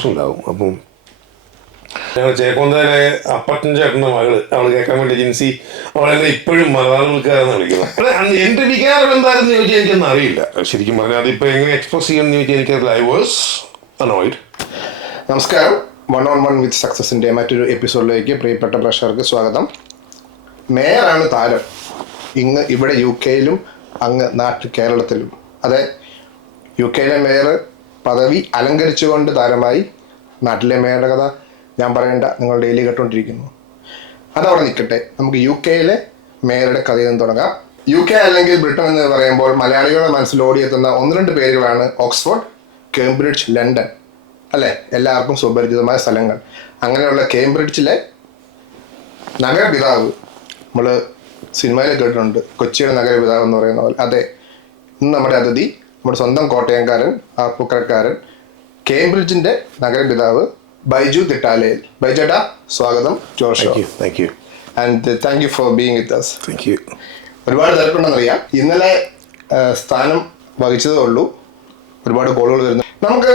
പറയുമ്പോൾ ഉണ്ടാവും അപ്പം ഞങ്ങൾ ചേക്കോന്തയിലെ അപ്പട്ടൻ ചേട്ടന്റെ മകൾ അവൾ കേൾക്കാൻ വേണ്ടി ജിൻസി അവളെ ഇപ്പോഴും മലയാളം വിൽക്കാരെന്ന് വിളിക്കുന്നത്. എന്റെ വികാരം എന്തായിരുന്നു ചോദിച്ചാൽ എനിക്കൊന്നും അറിയില്ല. ശരിക്കും പറഞ്ഞാൽ അതിപ്പോ എങ്ങനെ എക്സ്പ്രസ് ചെയ്യണമെന്ന് ചോദിച്ചാൽ എനിക്കറിയില്ല ഐ വാസ് അനോയിഡ് നമസ്കാരം. വൺ ഓൺ വൺ വിത്ത് സക്സസിന്റെ മറ്റൊരു എപ്പിസോഡിലേക്ക് പ്രിയപ്പെട്ട പ്രേക്ഷകർക്ക് സ്വാഗതം. മേയറാണ് താരം. ഇങ്ങ് ഇവിടെ യു കെയിലും അങ്ങ് നാട്ടിൽ കേരളത്തിലും. അതെ യു കെയിലെ മേയർ പദവി അലങ്കരിച്ചുകൊണ്ട് താരമായി നാട്ടിലെ മേയറുടെ കഥ ഞാൻ പറയേണ്ട നിങ്ങൾ ഡെയിലി കേട്ടുകൊണ്ടിരിക്കുന്നു അതവിടെ നിൽക്കട്ടെ. നമുക്ക് യു കെയിലെ മേയറുടെ കഥയിൽ നിന്ന് തുടങ്ങാം. യു കെ അല്ലെങ്കിൽ ബ്രിട്ടൻ എന്ന് പറയുമ്പോൾ മലയാളികളുടെ മനസ്സിൽ ഓടിയെത്തുന്ന ഒന്ന് രണ്ട് പേരുകളാണ് ഓക്സ്ഫോർഡ് കേംബ്രിഡ്ജ് ലണ്ടൻ. അല്ലേ? എല്ലാവർക്കും സുപരിചിതമായ സ്ഥലങ്ങൾ. അങ്ങനെയുള്ള കേംബ്രിഡ്ജിലെ നഗരപിതാവ് നമ്മൾ സിനിമയിൽ കേട്ടിട്ടുണ്ട്. കൊച്ചിയുടെ നഗരപിതാവ് എന്ന് പറയുന്ന പോലെ. അതെ ഇന്ന് നമ്മുടെ അതിഥി നമ്മുടെ സ്വന്തം കോട്ടയംകാരൻ ആർപ്പുക്കരക്കാരൻ കേംബ്രിഡ്ജിന്റെ നഗരപിതാവ് ബൈജു തിട്ടാലയിൽ. ബൈജേട്ടാ സ്വാഗതം. Josh. Thank you thank you and thank you for being with us thank you ഒരുപാട് തിരക്കുണ്ടെന്നറിയാം ഇന്നലെ സ്ഥാനം വഹിച്ചതേ ഉള്ളൂ. ഒരുപാട് കോളുകൾ വരുന്നു. നമുക്ക്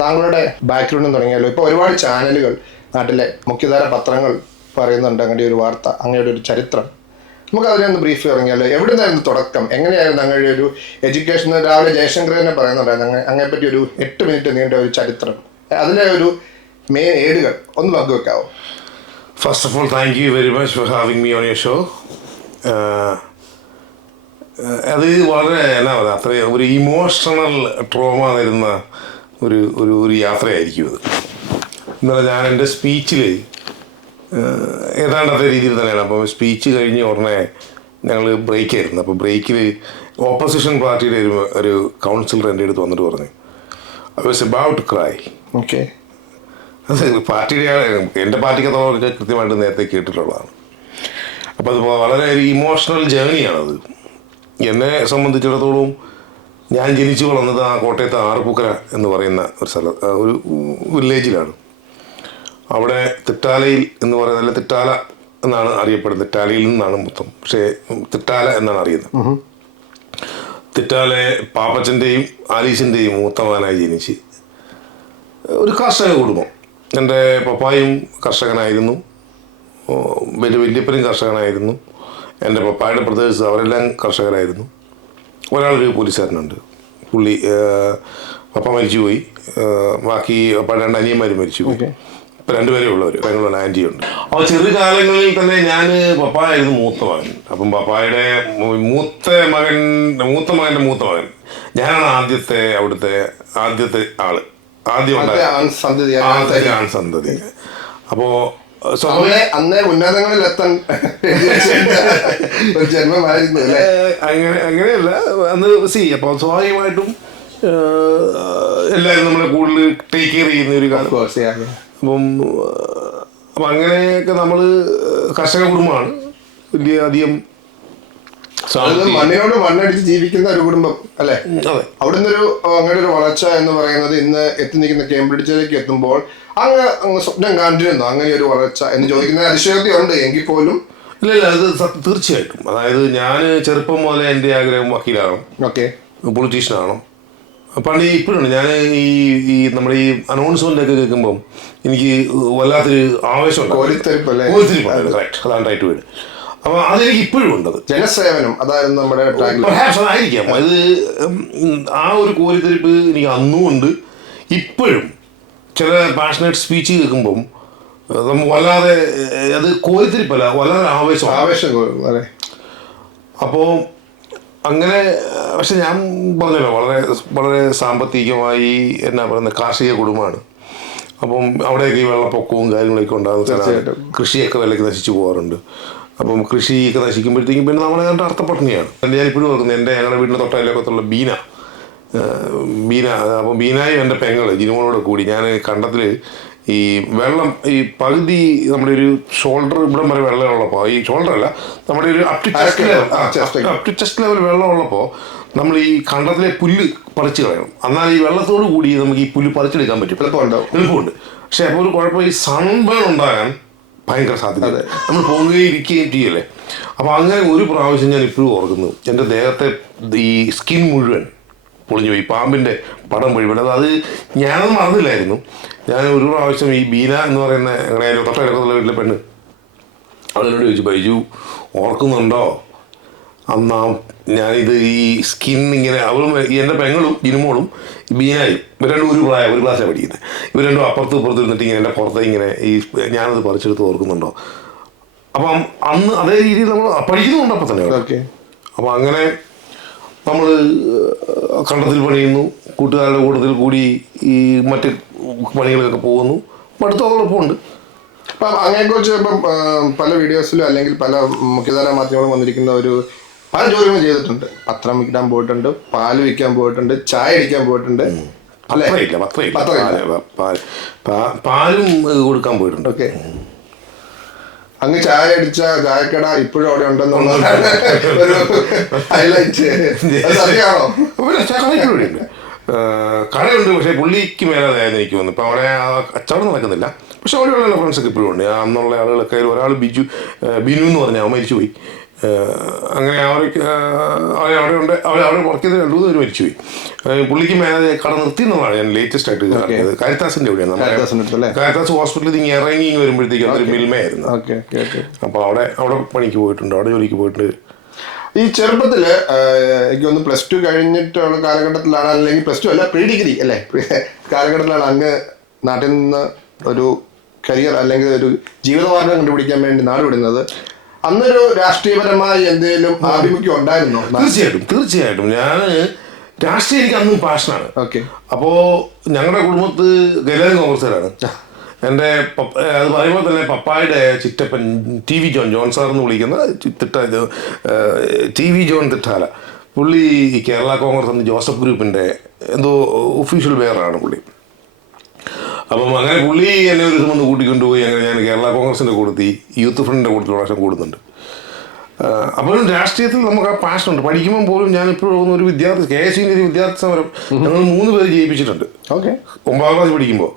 താങ്കളുടെ ബാക്ക്ഗ്രൗണ്ട് തുടങ്ങിയാലോ? ഇപ്പോൾ ഒരുപാട് ചാനലുകൾ നാട്ടിലെ മുഖ്യധാര പത്രങ്ങൾ പറയുന്നുണ്ട്. അങ്ങനെ ഒരു വാർത്ത അങ്ങയുടെ ഒരു ചരിത്രം. നമുക്ക് അതിനെ ഒന്ന് ബ്രീഫ് ഇറങ്ങിയാലോ? എവിടെ നിന്നായിരുന്നു തുടക്കം? എങ്ങനെയായിരുന്നു അങ്ങയുടെ ഒരു എഡ്യൂക്കേഷൻ രാവിലെ ജയശങ്കർ തന്നെ പറയുന്നുണ്ടായിരുന്നു അങ്ങനെ പറ്റി ഒരു എട്ട് മിനിറ്റ് നീണ്ട ഒരു ചരിത്രം. അതിലെ ഒരു മെയിൻ ഏടുകൾ ഒന്ന് പങ്കുവെക്കാവോ? First of all thank you very much for having me on your show അത് വളരെ എന്നാ പറയുക അത്രയും ഒരു ഇമോഷണൽ ട്രോമ തരുന്ന ഒരു ഒരു ഒരു യാത്രയായിരിക്കും അത്. എന്നാൽ ഞാൻ എന്റെ സ്പീച്ചിൽ ഏതാണ്ടത്തെ രീതിയിൽ തന്നെയാണ്. അപ്പോൾ സ്പീച്ച് കഴിഞ്ഞ് ഉടനെ ഞങ്ങൾ ബ്രേക്ക് ആയിരുന്നു. അപ്പോൾ ബ്രേക്കിൽ ഓപ്പോസിഷൻ പാർട്ടിയുടെ ഒരു ഒരു കൗൺസിലർ എന്റെ അടുത്ത് വന്നിട്ട് പറഞ്ഞു I was about cry okay അത് പാർട്ടിയുടെ എന്റെ പാർട്ടിക്കകത്തൊക്കെ കൃത്യമായിട്ട് നേരത്തെ കേട്ടിട്ടുള്ളതാണ്. അപ്പോൾ അത് വളരെ ഒരു ഇമോഷണൽ ജേണിയാണത് എന്നെ സംബന്ധിച്ചിടത്തോളം ഞാൻ ജനിച്ചു വളർന്നത് ആ കോട്ടയത്ത് ആറുപുക്കര എന്ന് പറയുന്ന ഒരു സ്ഥലം ഒരു വില്ലേജിലാണ് അവിടെ തിട്ടാലയിൽ എന്ന് പറയുന്നത് തിട്ടാല എന്നാണ് അറിയപ്പെടുന്നത്. തിട്ടാലയിൽ നിന്നാണ് മൊത്തം. പക്ഷേ തിട്ടാല എന്നാണ് അറിയുന്നത്. തിട്ടാലെ പാപ്പച്ചന്റെയും ആലീസിന്റെയും മൂത്തമകനായി ജനിച്ച് ഒരു കർഷക കുടുംബം. എന്റെ പപ്പായും കർഷകനായിരുന്നു. വലിയ വല്യപ്പനും കർഷകനായിരുന്നു. എന്റെ പപ്പായുടെ പ്രദേശത്ത് അവരെല്ലാം കർഷകരായിരുന്നു. ഒരാളൊരു പോലീസുകാരനുണ്ട്. പുള്ളി പപ്പ മരിച്ചുപോയി. പോയി ബാക്കി പപ്പായുടെ രണ്ട് അനിയന്മാർ മരിച്ചുപോയി രണ്ടുപേരേ ഉള്ളവർ ഉണ്ട്. ആന്റിയുണ്ട് ചെറു കാലങ്ങളിൽ തന്നെ ഞാൻ പപ്പായായിരുന്നു മൂത്ത മകൻ. അപ്പം പപ്പായുടെ മൂത്ത മകൻ മൂത്ത മകന്റെ മൂത്ത മകൻ. ഞാനാണ് ആദ്യത്തെ അവിടുത്തെ ആദ്യത്തെ ആൾ. ആദ്യം ആദ്യത്തെ ആൺ സന്തതി അപ്പോൾ അന്നേ അന്നേ ഉന്നതങ്ങളിൽ എത്താൻ ഒരു ജന്മമായിരുന്നു അല്ലേ? അങ്ങനെ അങ്ങനെയല്ല. അന്ന് സി അപ്പൊ സ്വാഭാവികമായിട്ടും എല്ലാവരും നമ്മളെ കൂടുതൽ ടേക്ക് കെയർ ചെയ്യുന്ന ഒരു കാലം. അപ്പം അപ്പം അങ്ങനെയൊക്കെ നമ്മൾ കർഷക കുടുംബമാണ്. വലിയ അധികം മണ്ണയോട് മണ്ണടിച്ച് ജീവിക്കുന്ന ഒരു കുടുംബം അല്ലെ? അവിടെ അവിടുന്ന് ഒരു അങ്ങനെ ഒരു വളർച്ച എന്ന് പറയുന്നത് ഇന്ന് എത്തി നിൽക്കുന്ന കേംബ്രിഡ്ജിലേക്ക് എത്തുമ്പോൾ അങ്ങ് അങ്ങ് സ്വപ്നം കണ്ടിരുന്നു അങ്ങനെ ഒരു വളർച്ച എന്ന് ചോദിക്കുന്ന അതിശയോക്തി ഉണ്ട് എങ്കിൽ പോലും. ഇല്ല ഇല്ല അത് തീർച്ചയായിട്ടും. അതായത് ഞാൻ ചെറുപ്പം മുതലേ എന്റെ ആഗ്രഹം വക്കീലാകണം. ഓക്കെ. പൊളിറ്റീഷ്യൻ ആണോ പണ്ട് ഇപ്പോഴുണ്ട്. ഞാൻ ഈ ഈ നമ്മുടെ ഈ അനൗൺസ്മെന്റ് കേൾക്കുമ്പോൾ കേൾക്കുമ്പം എനിക്ക് വല്ലാത്തൊരു ആവേശം അതാണ്ടായിട്ട് വീട് കറക്റ്റ് അതാണ് റൈറ്റ് വേർഡ് അപ്പോൾ അതെനിക്ക് ഇപ്പോഴും ഉണ്ട് ജനസേവനം അതായിരുന്നു നമ്മുടെ Perhaps അതായിരിക്കാം. അത് ആ ഒരു കോരിത്തെരിപ്പ് എനിക്ക് അന്നും ഉണ്ട്. ഇപ്പോഴും ചില പാഷനേറ്റ് സ്പീച്ച് കേൾക്കുമ്പം നമുക്ക് വല്ലാതെ അത് കോരിത്തെരിപ്പല്ല വല്ലാതെ ആവേശം ആവേശം അപ്പോൾ അങ്ങനെ പക്ഷെ ഞാൻ പറഞ്ഞല്ലോ വളരെ വളരെ സാമ്പത്തികമായി എന്നാ പറയുന്നത് കാർഷിക കുടുംബമാണ്. അപ്പം അവിടെയൊക്കെ ഈ വെള്ളപ്പൊക്കവും കാര്യങ്ങളൊക്കെ ഉണ്ടാകുന്ന സ്ഥലമാണ് കൃഷിയൊക്കെ വിലയ്ക്ക് നശിച്ചു പോകാറുണ്ട്. അപ്പം കൃഷിയൊക്കെ നശിക്കുമ്പോഴത്തേക്കും പിന്നെ നമ്മളെ കണ്ട അർത്ഥപത്നിയാണ് എന്റെ ഞാൻ ഇപ്പോഴും ഓർക്കുന്നത് എന്റെ ഞങ്ങളുടെ വീടിന്റെ തൊട്ടയിലൊക്കത്തുള്ള ബീന. ബീന അപ്പം ബീനായും എന്റെ പെങ്ങൾ ജിനുമോളോട് കൂടി. ഞാൻ കണ്ടത്തിൽ ഈ വെള്ളം ഈ പകുതി നമ്മുടെ ഒരു ഷോൾഡർ ഇവിടം വരെ വെള്ളമുള്ളപ്പോൾ ഈ ഷോൾഡർ അല്ല നമ്മുടെ ഒരു up to chest. Up to chest level വെള്ളമുള്ളപ്പോൾ നമ്മൾ ഈ കണ്ടത്തിലെ പുല്ല് പറിച്ചു കളയണം. എന്നാൽ ഈ വെള്ളത്തോട് കൂടി നമുക്ക് ഈ പുല്ല് പറിച്ചെടുക്കാൻ പറ്റും. എളുപ്പമുണ്ട്. പക്ഷെ അപ്പോൾ ഒരു കുഴപ്പം ഈ സൺബേൺ ഉണ്ടാകാൻ ഭയങ്കര സാധ്യത. നമ്മൾ പോകുകയും ഇരിക്കുകയും ചെയ്യല്ലേ? അപ്പോൾ അങ്ങനെ ഒരു പ്രാവശ്യം ഞാൻ ഇപ്പോഴും ഓർക്കുന്നു. എന്റെ ദേഹത്തെ ഈ സ്കിൻ മുഴുവൻ പൊളിഞ്ഞു പോയി. പാമ്പിന്റെ പടം പൊഴിപ്പെട്ടത് അത് ഞാനത് മറന്നില്ലായിരുന്നു. ഞാൻ ഒരു പ്രാവശ്യം ഈ ബീന എന്ന് പറയുന്ന ഞങ്ങളുടെ തൊട്ടടുത്തുള്ള വീട്ടിലെ പെണ്ണ് അവളോട് ചോദിച്ചു ബൈജു ഓർക്കുന്നുണ്ടോ? അന്നാ ഞാനിത് ഈ സ്കിൻ ഇങ്ങനെ അവളും എന്റെ പെങ്ങളും ഇനിമോളും ബീനായും ഇവർ രണ്ടും ഒരു പ്രായം ഒരു ക്ലാസ്സാണ് പഠിക്കുന്നത് ഇവർ രണ്ടും അപ്പുറത്ത് ഇപ്പുറത്ത് ഇരുന്നിട്ട് ഇങ്ങനെ എന്റെ പുറത്തെ ഇങ്ങനെ ഈ ഞാനത് പറിച്ചെടുത്ത് ഓർക്കുന്നുണ്ടോ? അപ്പം അന്ന് അതേ രീതിയിൽ നമ്മൾ പഠിക്കുന്നുണ്ട് അപ്പം തന്നെ ഓക്കെ അപ്പം അങ്ങനെ നമ്മൾ കണ്ടത്തിൽ പണിയുന്നു. കൂട്ടുകാരുടെ കൂട്ടത്തിൽ കൂടി ഈ മറ്റ് പണികൾക്കൊക്കെ പോകുന്നു. പഠിത്തത്തോടൊപ്പം ഉണ്ട് അപ്പം അങ്ങനെക്കുറിച്ച് ഇപ്പം പല വീഡിയോസിലും അല്ലെങ്കിൽ പല മുഖ്യധാര മാധ്യമങ്ങളും വന്നിരിക്കുന്ന ഒരു പല ജോലികളും ചെയ്തിട്ടുണ്ട്. പത്രം വിൽക്കാൻ പോയിട്ടുണ്ട് പാൽ വിൽക്കാൻ പോയിട്ടുണ്ട് ചായ അടിക്കാൻ പോയിട്ടുണ്ട്. പത്രയില്ല പാലും കൊടുക്കാൻ പോയിട്ടുണ്ട്. ഓക്കെ. അങ്ങ് ചായ അടിച്ച ചായക്കട ഇപ്പോഴും അവിടെ ഉണ്ടെന്നുള്ളതാണ് കടയുണ്ട് പക്ഷേ പുള്ളിക്ക് മേലാതായെന്ന് എനിക്ക് തോന്നുന്നു ഇപ്പം അവിടെ കച്ചവടം നടക്കുന്നില്ല. പക്ഷെ അവിടെയുള്ള ഫ്രണ്ട്സൊക്കെ ഇപ്പോഴും ഉണ്ട്. അന്നുള്ള ആളുകളൊക്കെ ഒരാൾ ബിജു ബിനു എന്ന് പറഞ്ഞാൽ അവൻ മരിച്ചുപോയി. ആ, അങ്ങനെ അവർ അവിടെ ഉണ്ട് അവർ അവിടെ വർക്ക് ചെയ്ത് രണ്ടു മൂന്ന് പേര് മരിച്ചുപോയി. പുള്ളിക്ക് മേലെ കട നിർത്തി എന്നുള്ളതാണ് ഞാൻ ലേറ്റസ്റ്റ് ആയിട്ട് കാണുന്നത് കാരിത്താസിന്റെ എവിടെയാണ്? കാരിത്താസ് ഹോസ്പിറ്റലിൽ ഇങ്ങനെ ഇറങ്ങി ഇങ്ങനെ വരുമ്പോഴത്തേക്കും അതൊരു മിൽമയായിരുന്നു. അപ്പോൾ അവിടെ അവിടെ പണിക്ക് പോയിട്ടുണ്ട് അവിടെ ജോലിക്ക് പോയിട്ടുണ്ട്. ഈ ചെറുപ്പത്തിൽ എനിക്ക് ഒന്ന് പ്ലസ് ടു കഴിഞ്ഞിട്ടുള്ള കാലഘട്ടത്തിലാണ് അല്ലെങ്കിൽ പ്ലസ് ടു അല്ല പ്രീ ഡിഗ്രി അല്ലേ? കാലഘട്ടത്തിലാണ് അങ്ങ് നാട്ടിൽ നിന്ന് ഒരു കരിയർ അല്ലെങ്കിൽ ഒരു ജീവിതമാർഗം കണ്ടുപിടിക്കാൻ വേണ്ടി നാട് വിടുന്നത്. അന്നൊരു രാഷ്ട്രീയപരമായി എന്തെങ്കിലും ആഭിമുഖ്യം ഉണ്ടായിരുന്നോ തീർച്ചയായിട്ടും തീർച്ചയായിട്ടും. ഞാൻ രാഷ്ട്രീയം എനിക്ക് അന്നും പാഷനാണ്. ഓക്കെ. അപ്പോ ഞങ്ങളുടെ കുടുംബത്ത് ഗലാരി കോൺഗ്രസ്സുകാരാണ്. എന്റെ അത് പറയുമ്പോൾ തന്നെ പപ്പായുടെ ചിറ്റപ്പൻ T V John John sir എന്ന് വിളിക്കുന്ന തിട്ട ടി വി ജോൺ തിട്ടാല പുള്ളി കേരള കോൺഗ്രസ് എന്ന് ജോസഫ് ഗ്രൂപ്പിന്റെ എന്തോ ഒഫീഷ്യൽ വെയറാണ് പുള്ളി. അപ്പം അങ്ങനെ പുള്ളി എന്നെ ഒരു ദിവസം ഒന്ന് കൂട്ടിക്കൊണ്ടുപോയി. അങ്ങനെ ഞാൻ കേരള കോൺഗ്രസിന്റെ കൂടത്തി യൂത്ത് ഫ്രണ്ടിന്റെ കൂട്ടത്തിൽ പ്രാവശ്യം കൂടുന്നുണ്ട്. അപ്പോൾ അപ്പോഴും രാഷ്ട്രീയത്തിൽ നമുക്ക് ആ പാഷനുണ്ട് പഠിക്കുമ്പോൾ പോലും ഞാൻ ഇപ്പോഴും ഒരു വിദ്യാർത്ഥി കെ എസ് യുവിന്റെ ഒരു വിദ്യാർത്ഥി സമരം ഞങ്ങൾ മൂന്ന് പേര് ജയിപ്പിച്ചിട്ടുണ്ട്. ഓക്കെ. ഒമ്പതാം ക്ലാസ് പഠിക്കുമ്പോൾ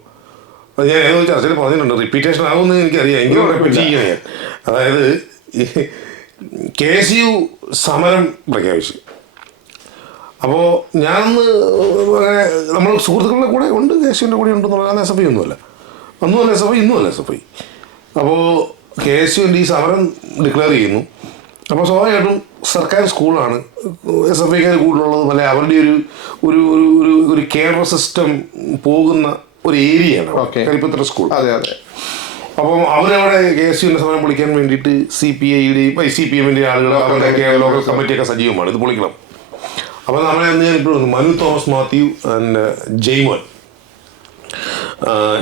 അത് ഞാൻ ഏതോ ചർച്ചയിൽ പറഞ്ഞിട്ടുണ്ട്. റിപ്പീറ്റേഷൻ ആകുമെന്ന് എനിക്കറിയാം. എങ്കിലും റിപ്പീറ്റ് ചെയ്യുക ഞാൻ. അതായത് കെ എസ് യു സമരം പ്രഖ്യാപിച്ചു. അപ്പോൾ ഞാനന്ന് നമ്മൾ സുഹൃത്തുക്കളുടെ കൂടെ ഉണ്ട് കേശുവിന്റെ കൂടെ ഉണ്ടെന്നുള്ള എസ് എഫ് ഐ ഒന്നുമല്ല. അന്നും അല്ല എസ് എഫ് ഐ ഇന്നും അല്ല എസ് എഫ് ഐ. അപ്പോൾ കേശുവിന്റെ ഈ സമരം ഡിക്ലെയർ ചെയ്യുന്നു. അപ്പോൾ സ്വാഭാവികമായിട്ടും സർക്കാർ സ്കൂളാണ്. എസ് എഫ് ഐക്കാർ കൂടുതലുള്ളത് അല്ലെ അവരുടെ ഒരു ഒരു ഒരു ഒരു കെയർ സിസ്റ്റം പോകുന്ന ഒരു ഏരിയയാണ് ഓക്കെ. കരിപ്പത്ര സ്കൂൾ. അതെ അതെ. അപ്പം അവരവിടെ കെ എസ് യുവിന്റെ സമരം പൊളിക്കാൻ വേണ്ടിയിട്ട് സി പി ഐയുടെയും സി പി എമ്മിന്റെ ആളുകൾ അവരുടെ ലോക്കൽ കമ്മിറ്റിയൊക്കെ സജീവമാണ്. ഇത് പൊളിക്കണം. അപ്പം നമ്മളെ അന്ന് ഞാൻ ഇപ്പോൾ Manu Thomas Mathew and Jaimon.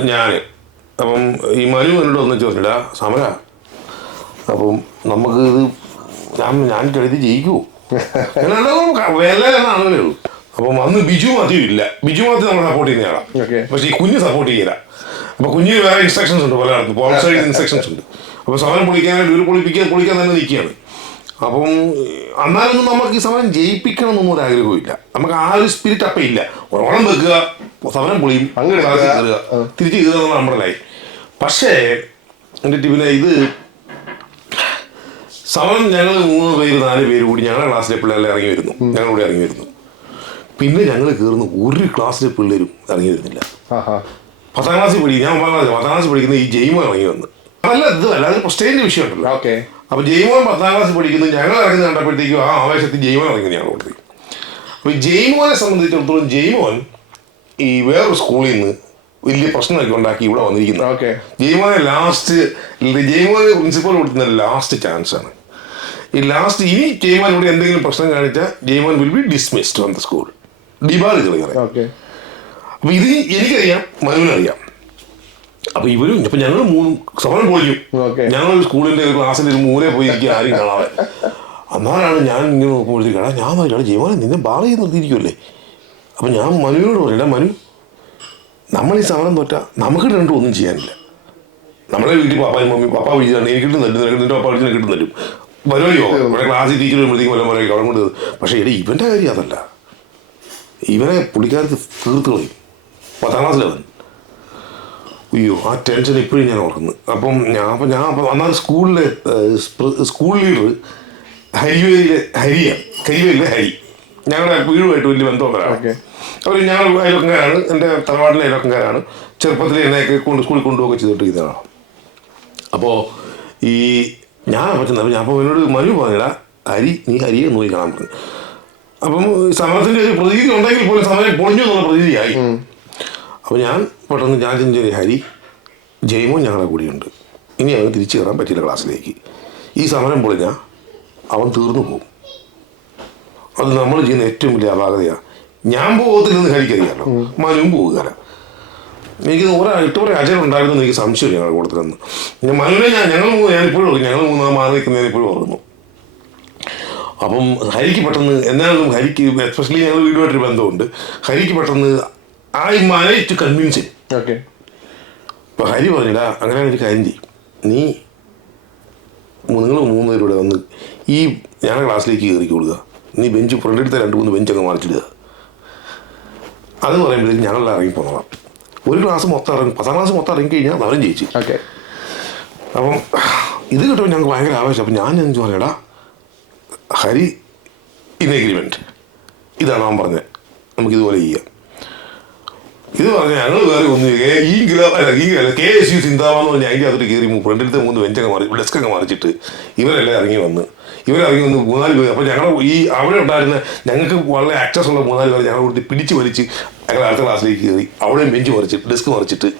ഞാൻ അപ്പം ഈ മനു എന്നോട് ഒന്നും ചോദിച്ചില്ല സമര. അപ്പം നമുക്ക് ഇത് ഞാൻ ഞാൻ എഴുതി ജയിക്കുമോ വില എന്നാണല്ലേ ഉള്ളൂ. അപ്പം അന്ന് ബിജു മാത്യു ഇല്ല. ബിജു മാത്യു നമ്മൾ സപ്പോർട്ട് ചെയ്യുന്ന ആളാണ്. പക്ഷേ ഈ കുഞ്ഞ് സപ്പോർട്ട് ചെയ്യില്ല. അപ്പം കുഞ്ഞിന് വേറെ ഇൻസ്ട്രക്ഷൻസ് ഉണ്ട് പലയിടത്തും. സൈഡ് ഇൻസ്ട്രക്ഷൻസ് ഉണ്ട്. അപ്പോൾ സമരം പൊളിക്കാനായിട്ട് ഒരു പൊളിപ്പിക്കാൻ പൊളിക്കാൻ തന്നെ നിൽക്കുകയാണ്. അപ്പം എന്നാലൊന്നും നമുക്ക് ഈ സമരം ജയിപ്പിക്കണം എന്നൊന്നും ഒരു ആഗ്രഹമില്ല നമുക്ക് ആ ഒരു സ്പിരിറ്റ് അപ്പം ഇല്ല. ഒരോളം വെക്കുക സമരം പൊളിയും കയറുക. തിരിച്ചു കയറുക നമ്മുടെ ലൈഫ് പക്ഷേ എന്റെ ടീമിനെ ഇത് സമരം ഞങ്ങൾ മൂന്ന് പേര് നാല് പേര് കൂടി ഞങ്ങളുടെ ക്ലാസ്സിലെ പിള്ളേരെല്ലാം ഇറങ്ങി വരുന്നു. ഞങ്ങളുടെ ഇറങ്ങി വരുന്നു. പിന്നെ ഞങ്ങൾ കയറുന്ന ഒരു ക്ലാസ്സിലെ പിള്ളേരും ഇറങ്ങി വരുന്നില്ല. പത്താം ക്ലാസ്സിൽ പഠിക്കും. ഞാൻ ഒമ്പതാം ക്ലാസ് പത്താം ക്ലാസ്സിൽ പഠിക്കുന്ന ഈ ജെയിമോ ഇറങ്ങി വന്ന്. അതല്ല ഇത് അല്ലാതെ സ്റ്റേജിന്റെ വിഷയമുണ്ടല്ലോ. ഓക്കെ. അപ്പൊ ജെയ്മോൻ പത്താം ക്ലാസ് പഠിക്കുന്നു. ഞങ്ങൾ ഇറങ്ങി കണ്ടപ്പോഴത്തേക്കും ആ ആവേശത്തിൽ ജെയ്മോൻ ഇറങ്ങുന്നതാണ് കൂടുതൽ കൊടുത്തു അപ്പൊ ജയ്മോനെ സംബന്ധിച്ചിടത്തോളം ജെയ്മോൻ ഈ വേറൊരു സ്കൂളിൽ നിന്ന് വലിയ പ്രശ്നമൊക്കെ ഉണ്ടാക്കി ഇവിടെ വന്നിരിക്കുന്നത് ഓക്കെ. ജെയ്മോനെ ലാസ്റ്റ് ജെയ്മോനെ പ്രിൻസിപ്പൽ കൊടുക്കുന്ന ലാസ്റ്റ് ചാൻസ് ആണ്. ഈ ലാസ്റ്റ് ഈ ജെയ്മോൻ ഇവിടെ എന്തെങ്കിലും പ്രശ്നം കാണിച്ചാൽ Jaimon will be dismissed on the school debar okay. അപ്പൊ ഇത് എനിക്കറിയാം മനുവിനറിയാം. അപ്പൊ ഇവരും ഇപ്പൊ ഞങ്ങൾ മൂന്ന് സമരം പോയി. ഞങ്ങൾ സ്കൂളിന്റെ ഒരു ക്ലാസ്സിൽ ഒരു മൂലെ പോയി ഇരിക്കുക ആരും കാണാതെ. അന്നാലാണ് ഞാൻ ഇങ്ങനെ നോക്കുമ്പോഴത്തേക്ക് എടാ ഞാൻ നോക്കിയാണ് ജീവനെ നിന്നെ ബാള ചെയ്ത് നിർത്തിയിരിക്കുമല്ലേ അപ്പൊ ഞാൻ മനുവിനോട് പറയണ്ട മനു നമ്മൾ ഈ സമരം തോറ്റ നമുക്ക് രണ്ടും ഒന്നും ചെയ്യാനില്ല. നമ്മളെ വീട്ടിൽ പാപ്പായും മമ്മി പാപ്പ വിളിച്ചാണ് എനിക്ക് കിട്ടും തരും നിനക്ക് നിന്റെ പാപ്പ വിളിച്ചാൽ കിട്ടും തരും. വരുമല്ലോ ഇവിടെ ക്ലാസ്സിൽ ടീച്ചർ വരുമ്പോഴത്തേക്കും വല്ല പോലെ അവിടെ കൊണ്ട് പക്ഷേ എടി ഇവന്റെ കാര്യം അതല്ല. ഇവനെ പുള്ളിക്കാരത്ത് തീർത്ത് കളയും. പത്താം ക്ലാസ്സിലവൻ അയ്യോ ആ ടെൻഷൻ ഇപ്പോഴും ഞാൻ ഓർക്കുന്നു. അപ്പം ഞാൻ അപ്പം ഞാൻ അപ്പം അന്നാ സ്കൂളിലെ സ്കൂൾ ലീഡർ ഹരിവേലിയിലെ ഹരിയാണ് കരിവേലിലെ ഹരി. ഞങ്ങളുടെ വീടുമായിട്ട് വലിയ ബന്ധമുള്ളവരാണ്. അവർ ഞങ്ങൾ അയൽവക്കക്കാരാണ് എന്റെ തറവാടിലെ അയൽവക്കക്കാരാണ് ചെറുപ്പത്തിൽ എന്നെയൊക്കെ കൊണ്ട് സ്കൂളിൽ കൊണ്ടുപോകുക ചെയ്തിട്ട് ഇതാണ്. അപ്പോൾ ഈ ഞാൻ പറ്റുന്നത് ഞാൻ അപ്പോൾ എന്നോട് മനു പറഞ്ഞില്ല ഹരി നീ ഹരിയെ നോക്കി കാണാൻ പറഞ്ഞു. അപ്പം സമരത്തിന്റെ ഒരു പ്രതീതി ഉണ്ടെങ്കിൽ പോലും സമരം പൊളിഞ്ഞു എന്നുള്ള പ്രതീതിയായി. അപ്പോൾ ഞാൻ പെട്ടെന്ന് ഞാൻ ചിന്തിച്ചു ഹരി ജയമോ ഞങ്ങളുടെ കൂടെയുണ്ട്. ഇനി അവന് തിരിച്ചു കയറാൻ പറ്റില്ല ക്ലാസ്സിലേക്ക്. ഈ സമരം പൊളിഞ്ഞാൽ അവൻ തീർന്നു പോകും അത് നമ്മൾ ചെയ്യുന്ന ഏറ്റവും വലിയ അപാകതയാണ് ഞാൻ പോകത്തില്ലെന്ന് ഹരിക്കറിയാമല്ലോ മനുവും പോകുകയല്ല എനിക്ക് ഒരാ എട്ട് കുറെ അജയൻ ഉണ്ടായിരുന്നു എനിക്ക് സംശയം ഞങ്ങളുടെ കൂട്ടത്തിലെന്ന്. ഞാൻ മനുവിനെ ഞാൻ ഞങ്ങൾ ഞാൻ ഇപ്പോഴും ഓർക്കും ഞങ്ങൾ മൂന്നാം മാറി നിൽക്കുന്നതിന് ഇപ്പോഴും ഓർക്കുന്നു. അപ്പം ഹരിക്ക് പെട്ടെന്ന് എന്നാലും ഹരിക്ക് എസ്പെഷ്യലി ഞങ്ങൾ വീടുമായിട്ടൊരു ബന്ധമുണ്ട്. ഹരിക്ക് പെട്ടെന്ന് I manage to convince okay അപ്പോൾ ഹരി പറഞ്ഞില്ല അങ്ങനെ ഒരു കാര്യം ചെയ്യും. നീ നിങ്ങൾ മൂന്ന് പേരൂടെ വന്ന് ഈ ഞാൻ ക്ലാസ്സിലേക്ക് കയറി കൊടുക്കുക നീ ബെഞ്ച് ഫ്രണ്ട് എടുത്ത രണ്ട് മൂന്ന് ബെഞ്ച് അങ്ങ് മറിച്ചിടുക അത് പറയുമ്പോഴത്തേക്ക് ഞങ്ങളെല്ലാം ഇറങ്ങിപ്പോന്നോളാം ഒരു ക്ലാസ് മൊത്തം ഇറങ്ങി പത്താം ക്ലാസ് മൊത്തം ഇറങ്ങി കഴിഞ്ഞാൽ അവരും ജയിച്ചു. ഓക്കെ അപ്പം ഇത് കിട്ടുമ്പോൾ ഞങ്ങൾക്ക് ഭയങ്കര ആവേശം. അപ്പം ഞാൻ എന്ത് പറഞ്ഞടാ ഹരി ഇൻ എഗ്രിമെന്റ് ഇതാണ് അവൻ പറഞ്ഞത്. നമുക്കിതുപോലെ ചെയ്യാം. ഇത് പറഞ്ഞ ഞങ്ങൾ വേറെ ഒന്ന് ഈ ഗ്ര അല്ല ഈ അല്ല കെ എസ് യു സിന്താവെന്ന് പറഞ്ഞാൽ അതിന്റെ അകത്തോട്ട് കയറി ഫ്രണ്ടിലത്തെ മൂന്ന് ബെഞ്ചൊക്കെ മാറി ഡെസ്കൊക്കെ മറിച്ചിട്ട് ഇവരെല്ലാം ഇറങ്ങി വന്ന്. ഇവരിറങ്ങി വന്ന് മൂന്നാൽ പേര്. അപ്പോൾ ഞങ്ങൾ ഈ അവിടെ ഉണ്ടായിരുന്ന ഞങ്ങൾക്ക് വളരെ ആക്സസ് ഉള്ള മൂന്നാൽ പേര് ഞങ്ങൾ കൊടുത്ത് പിടിച്ച് വലിച്ച് ഞങ്ങൾ അടുത്ത ക്ലാസ്സിലേക്ക് കയറി അവിടെയും ബെഞ്ച് മറിച്ചിട്ട് ഡെസ്ക് മറിച്ചിട്ട്.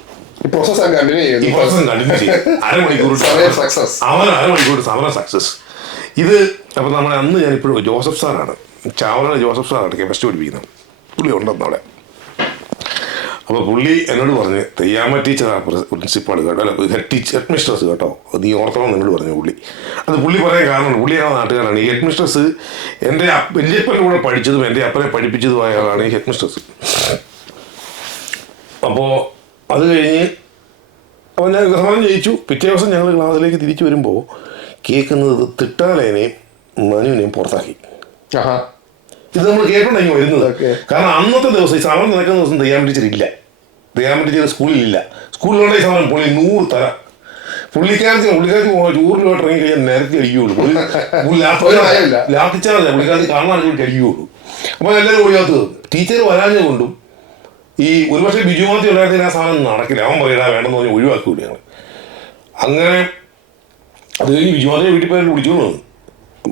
ഈ പ്രോസസ് കണ്ടിന്യൂ ഈ ചെയ്യുന്നു പ്രശ്നം കണ്ടിന്യൂ ചെയ്യും അരമണിക്കൂർ സക്സസ് success. അവൻ അരമണിക്കൂർ സമരം സക്സസ് ഇത് അപ്പം നമ്മളെ അന്ന് ഞാനിപ്പോഴും ജോസഫ് സാറാണ്. ചാവറ ജോസഫ് സാറാണ് കെമിസ്ട്രി പഠിപ്പിക്കുന്നത്. പുള്ളി ഉണ്ടെന്ന് അവിടെ അപ്പോൾ പുള്ളി എന്നോട് പറഞ്ഞ് തെയ്യാമ ടീച്ചറാണ് പ്രിൻസിപ്പാൾ കേട്ടോ അല്ല ഹെഡ് ടീച്ചർ ഹെഡ് മിസ്ട്രസ് കേട്ടോ നീ ഓർത്തണം എന്നോട് പറഞ്ഞു പുള്ളി. അത് പുള്ളി പറയാൻ കാരണമാണ് പുള്ളി ആ നാട്ടുകാരാണ്. ഈ ഹെഡ് മിസ്ട്രസ് എന്റെ അപ്പ- വല്യപ്പന്റെ കൂടെ പഠിച്ചതും എന്റെ അപ്പനെ പഠിപ്പിച്ചതുമായ ആളാണ് ഈ ഹെഡ് മിസ്ട്രസ് അപ്പോൾ അത് കഴിഞ്ഞ് അപ്പോൾ ഞാൻ ഗ്രഹണം ജയിച്ചു. പിറ്റേ ദിവസം ഞങ്ങൾ ക്ലാസ്സിലേക്ക് തിരിച്ചു വരുമ്പോൾ കേൾക്കുന്നത് തിട്ടാലേനെയും മനുവിനെയും പുറത്താക്കി. ആഹാ. ഇത് നമ്മൾ കേട്ടോണ്ടായി വരുന്നത്. കാരണം അന്നത്തെ ദിവസം ഈ സമരം നടക്കുന്ന ദിവസം തെയ്യാൻ ടീച്ചർ ഇല്ല. തെയ്യാൻ ടീച്ചർ സ്കൂളിലില്ല സ്കൂളിലുള്ള ഈ സമരം പുള്ളി നൂറ് തല പുള്ളിക്കാരത്തി പുള്ളിക്കാരത്തി ടൂറിലോട്ട് ഇറങ്ങി കഴിഞ്ഞാൽ നേരത്തെ അടിക്കുകയുള്ളൂ ലാത്തിച്ചാൽ പുള്ളി ഒരു ഭയമില്ല. ലാത്തിച്ചാറില്ല പുള്ളിക്കാരത്തി കാണാൻ കൂടി അടിക്കുകയുള്ളൂ അപ്പോൾ എല്ലാവരും ഒഴിയാത്തത് ടീച്ചർ വരാഞ്ഞ കൊണ്ടും ഈ ഒരുപക്ഷെ ബിജുമാത്തി ഉണ്ടായിരുന്ന ആ സാധനം നടക്കില്ല. അവൻ പറയടാ വേണമെന്ന് പറഞ്ഞ് ഒഴിവാക്കൂല ഞങ്ങൾ അങ്ങനെ അത് കഴിഞ്ഞ് ബിജുമാത്തിനെ വീട്ടിൽ പോയി വിളിച്ചുകൊണ്ട് വന്നു.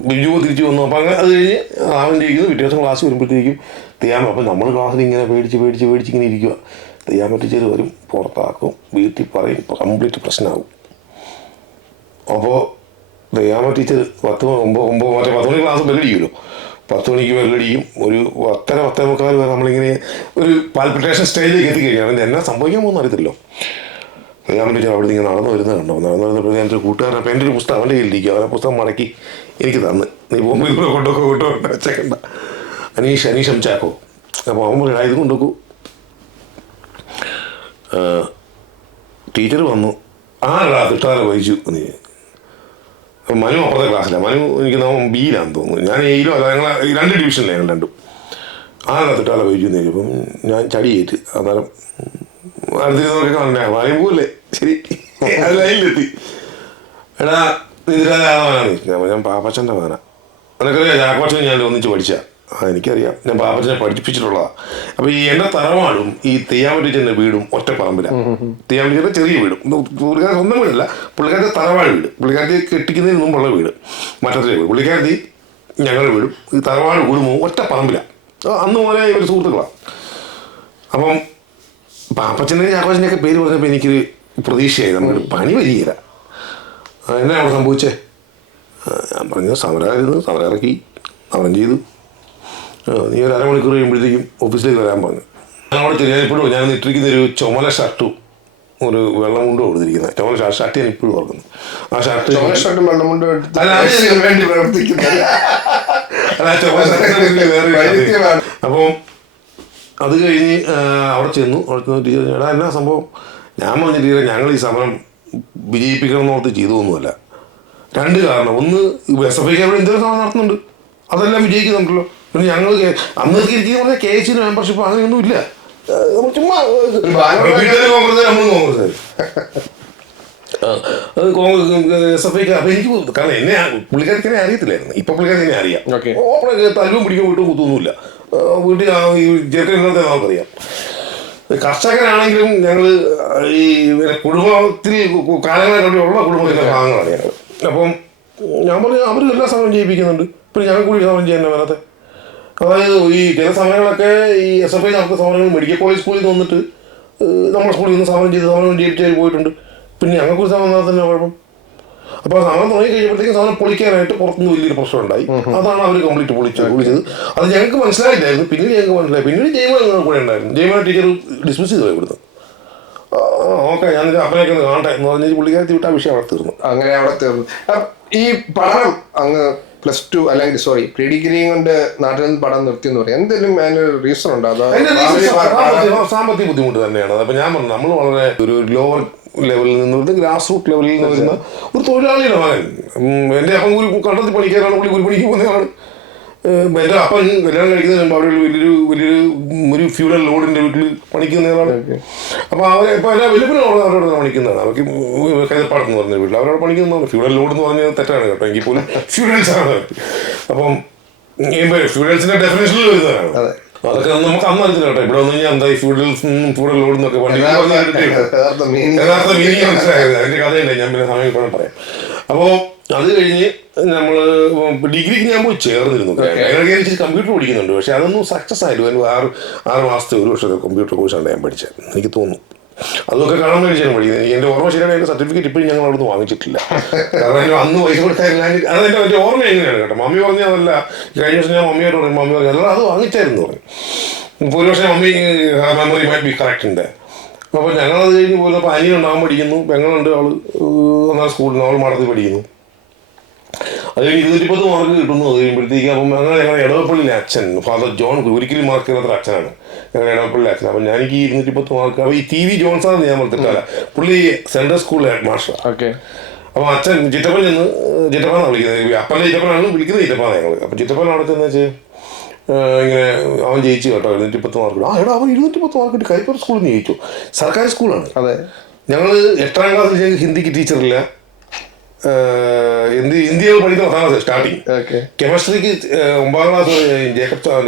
ബിജു തിരിച്ചു വന്നു. അപ്പോൾ അങ്ങനെ അത് കഴിഞ്ഞ് അവൻ ചെയ്യുന്നു പിറ്റേ ദിവസം ക്ലാസ് വരുമ്പോഴത്തേക്കും തെയ്യാമ അപ്പം നമ്മൾ ക്ലാസ്സിൽ ഇങ്ങനെ പേടിച്ച് പേടിച്ച് പേടിച്ച് ഇങ്ങനെ ഇരിക്കുക തെയ്യാമ ടീച്ചർ വരും പുറത്താക്കും വീട്ടിൽ പറയും കംപ്ലീറ്റ് പ്രശ്നമാകും അപ്പോൾ തെയ്യാമ ടീച്ചർ പത്ത് ഒമ്പത് ഒമ്പത് മറ്റേ പത്ത് മണി ക്ലാസ് ബെല്ലടിക്കുമല്ലോ പത്ത് മണിക്ക് ബെല്ലടിക്കും ഒരു പത്തര പത്തര മുക്കാൽ വരെ നമ്മളിങ്ങനെ ഒരു പാൽപിറ്റേഷൻ സ്റ്റേജിലേക്ക് എത്തിക്കഴിഞ്ഞാൽ എന്നാ സംഭവിക്കാൻ പോകുന്ന അറിയത്തില്ലോ തെയ്യാമ ടീച്ചർ അവിടെ ഇങ്ങനെ നടന്നു വരുന്നത് കണ്ടോ. നടന്നു വരുന്നപ്പോൾ എന്റെ കൂട്ടുകാരൻ അപ്പം എന്റെ ഒരു പുസ്തകം അവന്റെ കയ്യിലിരിക്കും അവൻ പുസ്തകം മടക്കി എനിക്ക് തന്ന്. നീ പോകുമ്പോൾ ഇവിടെ കൊണ്ടുപോക്കോ കൊണ്ടുപോകണ്ട വെച്ചേക്കണ്ട. അനീഷ് അനീഷം ചാക്കോ അപ്പോൾ അവൻ പറയാ ഇത് കൊണ്ടുപോക്കൂ ടീച്ചർ വന്നു. ആ ക്ലാസ് ഇഷ്ടം വഹിച്ചു. നീ. മനു അപ്പുറത്തെ ക്ലാസ്സിലാണ് മനു എനിക്ക് തോന്നുന്നു ബിയിലാണെന്ന് തോന്നുന്നു. ഞാൻ എയിലോ അല്ല ഞങ്ങൾ രണ്ട് ഡിവിഷനിലാണ് ഞങ്ങൾ രണ്ടും. ആ ക്ലാസ് തിട്ടാതെ വഹിച്ചു എന്ന് ചോദിച്ചപ്പം ഞാൻ ചടിയേറ്റ് അന്നേരം അടുത്തിരുന്നവരൊക്കെ കാണണ്ടേ? വായും പോലെ ശരി. അത് ലൈനിലെത്തി. എടാ ആളാണ് ഞാൻ പാപ്പച്ചന്റെ മകന. അതൊക്കെ ചാക്കോച്ചൻ ഞാൻ ഒന്നിച്ച് പഠിച്ച. ആ എനിക്കറിയാം. ഞാൻ പാപ്പച്ചനെ പഠിപ്പിച്ചിട്ടുള്ളതാണ് അപ്പോൾ ഈ എന്റെ തറവാടും ഈ തെയ്യാമറ്റീച്ചന്റെ വീടും ഒറ്റ പറമ്പിലാണ് തെയ്യാമറ്റീച്ചന്റെ ചെറിയ വീടും. പുള്ളിക്കാരൻ സ്വന്തം വീടല്ല. പുള്ളിക്കാരത്തെ തറവാട് വീട്. പുള്ളിക്കാരത്തി കെട്ടിക്കുന്നതിന് മുമ്പുള്ള വീട്. മറ്റത്തെ വീട്. പുള്ളിക്കാരത്തി ഞങ്ങളുടെ വീടും ഈ തറവാട് കുടുംബവും ഒറ്റ പറമ്പിലാണ് അന്ന് പോലെ ഒരു സുഹൃത്തുക്കളാണ് അപ്പം പാപ്പച്ചന്റെ ചാക്കോച്ചന്റെയൊക്കെ പേര് പറഞ്ഞപ്പോൾ എനിക്കൊരു പ്രതീക്ഷയായി. നമുക്ക് പണി വരികയില്ല. എന്നാ അവിടെ സംഭവിച്ചേ? ഞാൻ പറഞ്ഞു സമരമായിരുന്നു സമരം ഇറക്കി സമരം ചെയ്തു. നീ ഒരു അരമണിക്കൂർ കഴിയുമ്പോഴത്തേക്കും ഓഫീസിലേക്ക് വരാൻ പറഞ്ഞു. ഞാൻ അവിടെ ചെറിയ ഇപ്പോഴും ഞാൻ ഇട്ടിരിക്കുന്ന ഒരു ചുമല ഷർട്ടും ഒരു വെള്ളം കൊണ്ടും കൊടുത്തിരിക്കുന്നത് ചുമല ഷർട്ട് ഷർട്ട് ഞാൻ ഇപ്പോഴും ഓർക്കുന്നു. ആ ഷർട്ട് വേണ്ടി പ്രവർത്തിക്കുന്നത് ചുമല ഷർട്ട് വേറെ ഒരു വൈരുദ്ധ്യമാണ്. അപ്പം അത് കഴിഞ്ഞ് അവിടെ ചെന്നു. അവിടെ ചെന്ന് ടീച്ചർ എടാ എന്നാ സംഭവം? ഞാൻ പറഞ്ഞു ടീച്ചറെ ഞങ്ങൾ ഈ സമരം വിജയിപ്പിക്കണം എന്നോർത്ത് ചെയ്തതൊന്നുമല്ല. രണ്ട് കാരണം. ഒന്ന് എസ് എഫ് ഐ അവിടെ എന്തൊരു നടത്തുന്നുണ്ട്. അതെല്ലാം വിജയിക്കുന്നുണ്ടല്ലോ. പിന്നെ ഞങ്ങൾ അന്ന് ഇരിക്കുന്ന പറഞ്ഞാൽ കെ എച്ചിന് മെമ്പർഷിപ്പ് അങ്ങനെയൊന്നും ഇല്ല. ചുമ്മാ കോൺഗ്രസ് നമ്മൾ കോൺഗ്രസ് അത് എസ് എഫ് ഐക്ക് അപ്പൊ എനിക്ക് കാരണം എന്നെ പുള്ളിക്കാരിക്ക് എന്നെ അറിയത്തില്ലായിരുന്നു. ഇപ്പൊ പുള്ളിക്കാരി എന്നെ അറിയാം. ഓപ്പണൊക്കെ തലവും പിടിക്കും വിട്ടും കുത്തൊന്നുമില്ല ആ, വീട്ടിൽ ഇന്നത്തെ നമുക്കറിയാം കർഷകരാണെങ്കിലും ഞങ്ങൾ ഈ പിന്നെ കുടുംബത്തിൽ കാലങ്ങളായിട്ട് ഉള്ള കുടുംബത്തിലെ ഭാഗങ്ങളാണ് ഞങ്ങൾ അപ്പം ഞാൻ പറഞ്ഞു അവർ എല്ലാ സമയം ചെയ്യിപ്പിക്കുന്നുണ്ട് പിന്നെ ഞങ്ങൾ കൂടി സമരം ചെയ്യുന്ന വരാത്തെ അതായത് ഈ ചില സമയങ്ങളൊക്കെ ഈ എസ് എഫ് ഐ നടത്തുന്ന സമരങ്ങൾ മെഡിക്കൽ കോളേജ് സ്കൂളിൽ നിന്ന് വന്നിട്ട് നമ്മുടെ സ്കൂളിൽ നിന്ന് സമരം ചെയ്ത് സമരം ചെയ്തിട്ട് പോയിട്ടുണ്ട്. പിന്നെ ഞങ്ങൾക്ക് സമരം നടത്തുന്ന തന്നെ കുഴപ്പം. അപ്പോൾ സാധനം തുടങ്ങി കഴിയുമ്പോഴത്തേക്കും സാധനം പൊളിക്കാനായിട്ട് പുറത്തുനിന്ന് വലിയൊരു പ്രശ്നം ഉണ്ടായി അതാണ് അവർ കംപ്ലീറ്റ് പൊളിച്ചത് പൊളിച്ചത്. അത് ഞങ്ങൾക്ക് മനസ്സിലായില്ലായിരുന്നു. പിന്നീട് ഞങ്ങൾക്ക് മനസ്സിലായി. പിന്നീട് ജയ്മ ഞങ്ങൾ കൂടെ ഉണ്ടായിരുന്നു. ജയ്മ ടീച്ചർ ഡിസ്മിസ് ചെയ്തു ഇവിടുന്ന്. ഓക്കെ ഞാൻ അപ്പനൊക്കെ ഒന്ന് കാണട്ടെ എന്ന് പറഞ്ഞ് പുള്ളിക്കാരത്തി വിട്ട ആ വിഷയം അവിടെ തീർന്നു. അങ്ങനെ അവിടെ തീർന്നു. ഈ പഠനം അങ്ങ് പ്ലസ് ടു അല്ലെങ്കിൽ സോറി പ്രീ ഡിഗ്രിയും കൊണ്ട് നാട്ടിൽ നിന്ന് പഠനം നിർത്തി എന്ന് പറയും. എന്തെങ്കിലും അതിന് റീസൺ ഉണ്ടോ? സാമ്പത്തിക ബുദ്ധിമുട്ട് തന്നെയാണ്. അപ്പൊ ഞാൻ പറഞ്ഞു നമ്മൾ വളരെ ഒരു ലോവർ ലെവലിൽ നിന്ന് വരുന്ന ഗ്രാസ് റൂട്ട് ലെവലിൽ നിന്ന് വരുന്ന ഒരു തൊഴിലാളിയുടെ മകൻ. എന്റെ അപ്പം ഒരു കണ്ടത്തിൽ പണിക്കാരാണ് പുള്ളി ഒരു പണിക്ക് പോകുന്നതാണ്. എന്റെ അപ്പൻ കല്യാണം കഴിക്കുന്നതിന് മുമ്പ് അവിടെ വലിയൊരു വലിയൊരു ഒരു ഫ്യൂഡൽ ലോഡിന്റെ വീട്ടിൽ പണിക്കുന്നതാണ് അപ്പോൾ അപ്പൊ അവരെ ഇപ്പോൾ എല്ലാ വെലുപ്പിനും അവരോട് പണിക്കുന്നതാണ്. അവർക്ക് കൈതപ്പാടം എന്ന് പറഞ്ഞ വീട്ടിൽ അവരോട് പണിക്കുന്നതാണ് ഫ്യൂഡൽ ലോഡ് എന്ന് പറഞ്ഞാൽ തെറ്റാണ് കേട്ടോ. എങ്കിൽ പോലും ഫ്യൂഡൽസ് ആണ് അപ്പം ഫ്യൂഡൽസിന്റെ ഡെഫിനേഷനിൽ വരുന്നതാണ്. അതൊക്കെ നമുക്ക് അന്ന് കേട്ടോ. ഇവിടെ വന്നു കഴിഞ്ഞാൽ എന്താ ഈ ഫ്യൂഡൽസും ഫ്യൂഡൽ ലോഡ് എന്നൊക്കെ വണ്ടി യഥാർത്ഥ മീനിങ് മനസ്സിലായത് അതിന്റെ കഥയില്ല? ഞാൻ പിന്നെ സമയം ഇപ്പോൾ പറയാം. അപ്പോൾ അത് കഴിഞ്ഞ് നമ്മൾ ഡിഗ്രിക്ക് ഞാൻ പോയി ചേർന്നിരുന്നു. ഇച്ചിരി കമ്പ്യൂട്ടർ പഠിക്കുന്നുണ്ട്. പക്ഷെ അതൊന്നും സക്സസ് ആയിരുന്നു ആറ് ആറ് മാസത്തെ ഒരു വർഷത്തെ കമ്പ്യൂട്ടർ കോഴ്സാണ് ഞാൻ പഠിച്ചത്. എനിക്ക് തോന്നുന്നു. അതൊക്കെ കാണാൻ വേണ്ടിയാണ് വഴി. എന്റെ ഓർമ്മ ശരിയാണ് എന്റെ സർട്ടിഫിക്കറ്റ് ഇപ്പോഴും ഞങ്ങൾ അവിടുന്ന് വാങ്ങിച്ചിട്ടില്ല. കാരണം അന്ന് പൈസ കൊടുത്തായിരുന്നു. അത് എന്റെ ഓർമ്മ എങ്ങനെയാണ് കേട്ടോ. മമ്മി പറഞ്ഞതല്ല കഴിഞ്ഞ ദിവസം ഞാൻ മമ്മിയോട് പറഞ്ഞു മമ്മി പറഞ്ഞു അല്ല അത് വാങ്ങിച്ചായിരുന്നു പറഞ്ഞു. ഇപ്പോൾ ഒരു പക്ഷേ മമ്മി മെമ്മറി ബി കറക്റ്റ് ഉണ്ട്. അപ്പോൾ ഞങ്ങളത് കഴിഞ്ഞ് പോയപ്പോൾ അനിയൻ ഉണ്ടാകാൻ പഠിക്കുന്നു. പെങ്ങളുണ്ട് അവൾ ഒന്നാം സ്കൂളിൽ അവൾ മഠത്തിൽ പഠിക്കുന്നു. അത് ഇരുന്നൂറ്റിപ്പത്ത് മാർക്ക് കിട്ടുന്നു അത് കഴിയുമ്പോഴത്തേക്ക് അപ്പം അങ്ങനെ ഞങ്ങളുടെ ഇടവപ്പള്ളിയിലെ അച്ഛൻ ഫാദർ ജോൺ ഒരിക്കലും മാർക്ക് ചെയ്യാത്ത അച്ഛനാണ്. ഞങ്ങളുടെ ഇടവപ്പള്ളിയിലെ അച്ഛൻ. അപ്പം ഞാൻ ഈ ഇരുന്നൂറ്റിപ്പത്ത് മാർക്ക് അപ്പോൾ ഈ ടി വി ജോൺസാണെന്ന് ഞാൻ പറഞ്ഞിട്ടില്ല പുള്ളി സെൻട്രൽ സ്കൂളിലെ ഹെഡ് മാസ്റ്റർ ഓക്കെ അപ്പോൾ അച്ഛൻ ചിറ്റപ്പൻ ചെന്ന് ചിറ്റപ്പനാണ് വിളിക്കുന്നത്. അപ്പന്റെ ചിറ്റപ്പനാണ് വിളിക്കുന്നത് ചിറ്റപ്പാണ് ഞങ്ങൾ അപ്പം ചിറ്റപ്പൻ അവിടെ ചെന്ന് വെച്ച് ഇങ്ങനെ അവൻ ജയിച്ചു കേട്ടോ. ഇരുന്നൂറ്റി പത്ത് മാർക്ക് ആ എടാ അവൻ ഇരുന്നൂറ്റി പത്ത് മാർക്ക് കിട്ടി കൈപ്പർ സ്കൂളിൽ നിന്ന് ജയിച്ചു. സർക്കാർ സ്കൂളാണ് അതെ. ഞങ്ങൾ എട്ടാം ക്ലാസ്സിൽ ഹിന്ദിക്ക് ടീച്ചറില്ല ഇന്ത്യയിൽ പഠിക്കുന്ന ഒന്നാം ക്ലാസ് സ്റ്റാർട്ടിങ് കെമിസ്ട്രിക്ക് ഒമ്പതാം ക്ലാസ് ജേക്കബ് സാർ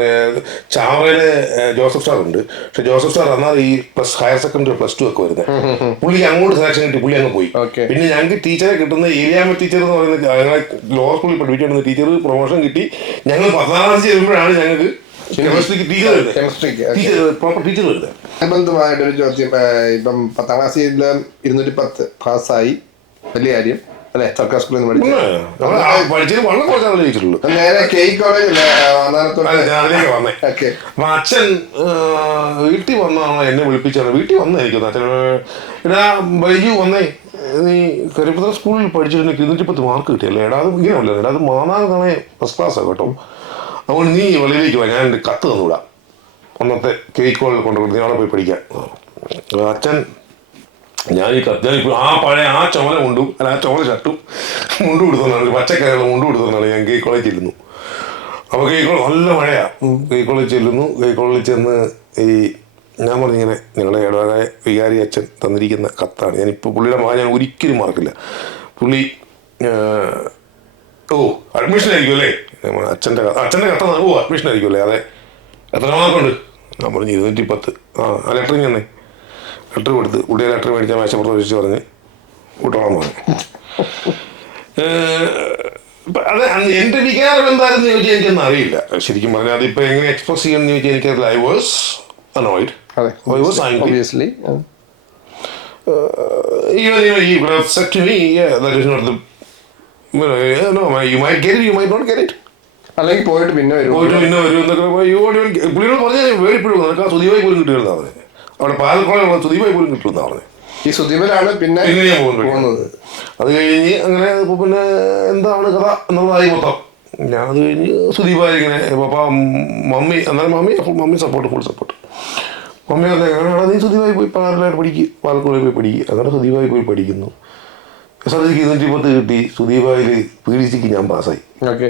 ചാവറയിലെ ജോസഫ് സാർ ഉണ്ട്. പക്ഷെ ജോസഫ് സാർ എന്നാൽ ഈ plus higher secondary plus two ഒക്കെ വരുന്നത് പുള്ളിക്ക് അങ്ങോട്ട് സെലക്ഷൻ കിട്ടി പുള്ളി അങ്ങ് പോയി. പിന്നെ ഞങ്ങൾക്ക് ടീച്ചറെ കിട്ടുന്ന ഏരിയാമ ടീച്ചർ എന്ന് പറയുന്ന ഞങ്ങളെ ലോവർ സ്കൂളിൽ പഠിപ്പിച്ചിരുന്ന ടീച്ചർ പ്രൊമോഷൻ കിട്ടി. ഞങ്ങൾ പത്താം ക്ലാസ് ചെല്ലുമ്പോഴാണ് ഞങ്ങൾക്ക് കെമിസ്ട്രിക്ക് ടീച്ചർ വരുന്നത് ടീച്ചർ പ്രോപ്പർ ടീച്ചർ വരുന്നത് അനുബന്ധമായിട്ടൊരു ചോദ്യം ഇപ്പം പത്താം ക്ലാസ്സിൽ ഇരുന്നൂറ്റി പത്ത് പാസ്സായി വലിയ കാര്യം. അല്ലെ സർക്കാർ സ്കൂളിൽ നിന്ന് പഠിച്ചത്? വളരെ കുറച്ചാണ് ജയിച്ചിട്ടുള്ളൂ. നേരെ കേക്ക് വന്നേ. അപ്പൊ അച്ഛൻ വീട്ടിൽ വന്നാണോ എന്നെ വിളിപ്പിച്ചാണ്. വീട്ടിൽ വന്നായിരിക്കും അച്ഛൻ എടാ ബൈജു വന്നേ. നീ കരിപ്പുറ സ്കൂളിൽ പഠിച്ചിരുന്ന എനിക്ക് ഇരുന്നൂറ്റി പത്ത് മാർക്ക് കിട്ടിയല്ലേ? എടാ അത് ഇങ്ങനെയല്ല എടാ അത് മൂന്നാമതാണ് ഫസ്റ്റ് ക്ലാസ്സാണ് കേട്ടോ. അതുകൊണ്ട് നീ വെളിയിലേക്ക് വാ. ഞാൻ എന്റെ കത്ത് തന്നുവിടാം. അന്നത്തെ കേക്ക് കോളിൽ നീ അവിടെ പോയി പഠിക്കാൻ അച്ഛൻ ഞാൻ ഈ കത്ത് ഞാൻ ആ പഴയ ആ ചുമല മുണ്ടും അല്ല ആ ചുമല ഷർട്ടും മുണ്ടും കൊടുത്തതാണ് പച്ചക്കറികൾ മുണ്ടും മുണ്ട് ഞാൻ കൈ കോളേജ് ചെല്ലുന്നു. അപ്പോൾ കേക്കോൾ നല്ല മഴയാണ് കൈ കോളേജ് ചെല്ലുന്നു. കേക്കോളിൽ ചെന്ന് ഈ ഞാൻ പറഞ്ഞിങ്ങനെ ഞങ്ങളുടെ ഇടവകായ വികാരി അച്ഛൻ തന്നിരിക്കുന്ന കത്താണ്. ഞാനിപ്പോൾ പുള്ളിയുടെ മകൻ ഞാൻ ഒരിക്കലും മറക്കില്ല. പുള്ളി ഓ അഡ്മിഷൻ ആയിരിക്കും അല്ലേ? അച്ഛന്റെ കഥ അച്ഛന്റെ കത്ത ഓ അഡ്മിഷൻ ആയിരിക്കും അല്ലേ? അതെ. എത്ര മാർക്കുണ്ട്? ഞാൻ പറഞ്ഞു ഇരുന്നൂറ്റി പത്ത് ആ ആ ലെറ്ററിങ് തന്നെ. ലെറ്റർ കൊടുത്ത് പുള്ളിയെ ലെറ്റർ മേടിച്ചാൽ മേശപ്പുറത്ത് വെച്ച് പറഞ്ഞ് വിട്ടോളാൻ പറഞ്ഞു. അത് എന്റെ വികാരം എന്തായിരുന്നു ചോദിച്ചാൽ എനിക്കൊന്നും അറിയില്ല. ശരിക്കും പറഞ്ഞാൽ അതിപ്പോ എങ്ങനെ എക്സ്പ്രസ് ചെയ്യണമെന്ന് ചോദിച്ചാൽ എനിക്കറിയില്ല I was annoyed I I was angry. Obviously even you know, he would have said to me, yeah, that is not the, you know, no, you might get it, you might not get it. അല്ലെങ്കിൽ പോയിട്ട് പിന്നെ വരും. പോയിട്ട് പിന്നെ വരും എന്നൊക്കെ പുള്ളിയോട് പറഞ്ഞാൽ വേടിപ്പോഴും നിനക്ക് ആ സുദീപായി പോലും പറഞ്ഞത് അവിടെ പാലക്കുളമുള്ള സുദീപായി പോലും കിട്ടുമെന്ന് പറഞ്ഞു. ഈ സുദീപനാണ് പിന്നെ പോകുന്നത്. അത് കഴിഞ്ഞ് അങ്ങനെ പിന്നെ എന്താണ് കഥ എന്നുള്ളതായി മൊത്തം. ഞാൻ അത് കഴിഞ്ഞ് സുദീപായി ഇങ്ങനെ പപ്പ മമ്മി എന്നാലും mummy mummy support full support mummy പറഞ്ഞ അങ്ങനെയാണ് നീ സുദീപായി പോയി പാലക്കാട് പഠിക്കുക പാലക്കുളയിൽ പോയി പഠിക്കുക അങ്ങനെ സുദീപായി പോയി പഠിക്കുന്നു. എസ് എൽ സിക്ക് ഇരുന്നൂറ്റി പത്ത് കിട്ടി. സുദീപായിൽ പി ഡി സിക്ക് ഞാൻ പാസ്സായി. ഓക്കെ.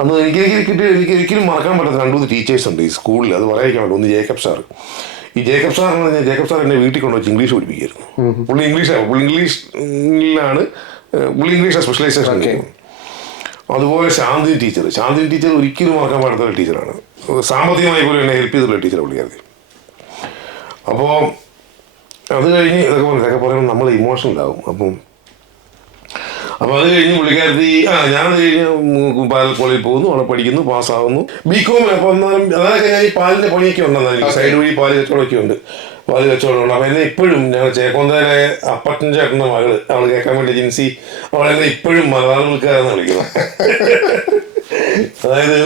അന്ന് എനിക്ക് എനിക്ക് കിട്ടി എനിക്ക് ഒരിക്കലും മറക്കാൻ പറ്റാത്ത രണ്ടു മൂന്ന് ടീച്ചേഴ്സ് ഉണ്ട് ഈ സ്കൂളിൽ അത് പറയാൻ പറ്റും ഒന്ന് ജേക്കബ് സാർ ഈ ജേക്കബ് സാർ എന്ന് പറഞ്ഞാൽ ജേക്കബ് സാർ എന്നെ വീട്ടിൽ കൊണ്ടുവച്ച് ഇംഗ്ലീഷ് പഠിപ്പിക്കായിരുന്നു പുള്ളി ഇംഗ്ലീഷാണ് പുള്ളി ഇംഗ്ലീഷിലാണ് പുള്ളി ഇംഗ്ലീഷ് സ്പെഷ്യലൈസേഷൻ അതുപോലെ ശാന്തി ടീച്ചർ ശാന്തി ടീച്ചർ ഒരിക്കലും മറക്കാൻ പാടാത്ത ഒരു ടീച്ചറാണ് സാമ്പത്തികമായി പോലും എന്നെ ഹെൽപ്പ് ചെയ്തിട്ടുള്ള ടീച്ചർ പുള്ളിക്കാരത്തി അപ്പോൾ അത് കഴിഞ്ഞ് ഇതൊക്കെ പറഞ്ഞു ഇതൊക്കെ പറയുമ്പോൾ നമ്മൾ ഇമോഷണൽ ആവും. അപ്പം അപ്പോൾ അത് കഴിഞ്ഞ് പുള്ളിക്കാരത്തി ആ ഞാൻ കഴിഞ്ഞ് പാൽ കോളേജിൽ പോകുന്നു അവിടെ പഠിക്കുന്നു പാസ്സാവുന്നു. ബി കോം അപ്പോൾ എന്നാലും അതൊക്കെ ഞാൻ ഈ പാലിന്റെ പണിയൊക്കെ ഉണ്ടെന്നാൽ സൈഡ് വഴി പാൽ കച്ചവടമൊക്കെ ഉണ്ട്. പാൽ കച്ചവടമുണ്ട് അപ്പോൾ എന്നെ ഇപ്പോഴും ഞങ്ങൾ ചേക്കോന്തയിലെ അപ്പച്ചൻ ചേട്ടന്റെ മകൾ അവൾ കേൾക്കാൻ വേണ്ടി ജിൻസി അവളെന്നെ ഇപ്പോഴും മലയാളികൾക്കാരെന്ന് വിളിക്കുന്നത്. അതായത്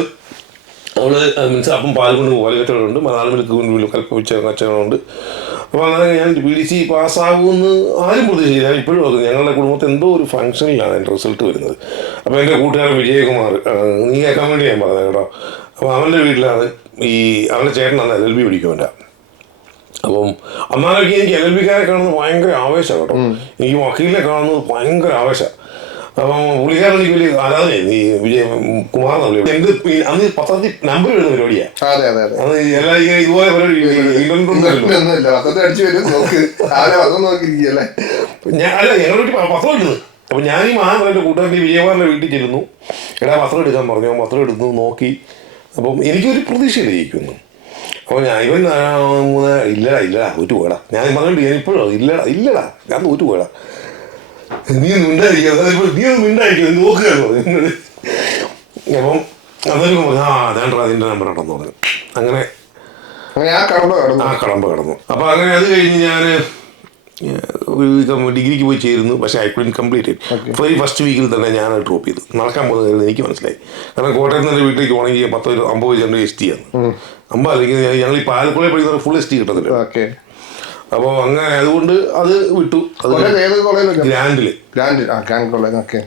അവൾ മീൻസ് അപ്പം പാൽ കൊണ്ട് പോലെ കച്ചവടമുണ്ട്. മലയാളം മിൽക്ക് കൊണ്ട് കൽപ്പിച്ച കച്ചവടമുണ്ട്. അപ്പോൾ അങ്ങനെ ഞാൻ പി ഡി സി പാസ്സാകുമെന്ന് ആരും പ്രതീക്ഷിച്ചില്ല. ഞാൻ ഇപ്പോഴും ഓർക്കുന്നു ഞങ്ങളുടെ കുടുംബത്തിൽ എന്തോ ഒരു ഫംഗ്ഷനിലാണ് എന്റെ റിസൾട്ട് വരുന്നത്. അപ്പോൾ എന്റെ കൂട്ടുകാരൻ വിജയകുമാർ നീ കേൾക്കാൻ വേണ്ടി ഞാൻ പറഞ്ഞത് കേട്ടോ. അപ്പോൾ അവന്റെ വീട്ടിലാണ് ഈ അവന്റെ ചേട്ടനാണ് എൽ എൽ ബി പിടിക്കുമല്ല അപ്പം അന്നാലൊക്കെ എനിക്ക് എൽ എൽ ബിക്കാരെ കാണുന്നത് ഭയങ്കര ആവേശമാണ് കേട്ടോ. എനിക്ക് വക്കീലിനെ കാണുന്നത് ഭയങ്കര ആവേശമാണ്. അപ്പം പുള്ളിക്കാരൻ വലിയ ആരാധനയായിരുന്നു ഈ വിജയ കുമാർ എന്ത് അന്ന് പത്രത്തിൽ നമ്പർ വരുന്ന പരിപാടിയാണ് അതെ അതെ അന്ന് എല്ലാ ഇങ്ങനെ ഇതുപോലെ പരിപാടി അടിച്ചു വരും നോക്ക്. നോക്കിയിരിക്കല്ലേ ഞാൻ അല്ല ഞങ്ങളുടെ വീട്ടിൽ പത്രം എടുക്കുന്നത് അപ്പൊ ഞാൻ ഈ മഹാൻ എന്റെ കൂട്ടുകാരന്റെ വിജയകുമാറിന്റെ വീട്ടിൽ ചെല്ലുന്നു. എടാ പത്രം എടുക്കാൻ പറഞ്ഞു. പത്രം എടുത്തു നോക്കി. അപ്പം എനിക്കൊരു പ്രതീക്ഷയില്ല ജയിക്കുന്നു അപ്പോൾ ഞാൻ ഇവൻ ഇല്ലടാ ഇല്ലടാ തോറ്റു പോയടാ. ഞാൻ പറഞ്ഞിട്ട് ഞാൻ ഇപ്പോഴും ഇല്ലടാ ഇല്ലടാ ഞാൻ തോറ്റു പോയടാ. നീ മിണ്ടായിരിക്കും. നീ ഒന്ന് മിണ്ടായിരിക്കും. നോക്കുകയാണോ അപ്പം അതൊരു ആ അതാണ്ടാ അതിന്റെ നമ്പർ ഉണ്ടെന്ന് പറഞ്ഞു. അങ്ങനെ ആ കടമ്പ കടന്നു. അപ്പോൾ അങ്ങനെ അത് കഴിഞ്ഞ് ഞാൻ ഒരു ഡിഗ്രിക്ക് പോയി ചേരുന്നു. പക്ഷേ ഐ കുഡിൻ കംപ്ലീറ്റ് ഈ ഫസ്റ്റ് വീക്കിൽ തന്നെ ഞാൻ ഡ്രോപ്പ് ചെയ്തു. നടക്കാൻ പോകുന്ന കാര്യം എനിക്ക് മനസ്സിലായി. കാരണം കോട്ടയത്ത് നിന്ന് വീട്ടിലേക്ക് പോകണമെങ്കിൽ പത്തോ അമ്പത് രണ്ട് എസ് ടി ആണ്. അമ്പത് അല്ലെങ്കിൽ ഞങ്ങൾ ഈ പാലക്കുളയിൽ പഠിക്കുന്ന ഫുൾ എസ് ടി കിട്ടത്തില്ല. ഓക്കെ അപ്പോൾ അങ്ങനെ അതുകൊണ്ട് അത് വിട്ടു. ഏത് ഗ്രാൻഡിൽ ആ ഗ്രാൻഡ് കോളേജ് ഓക്കെ.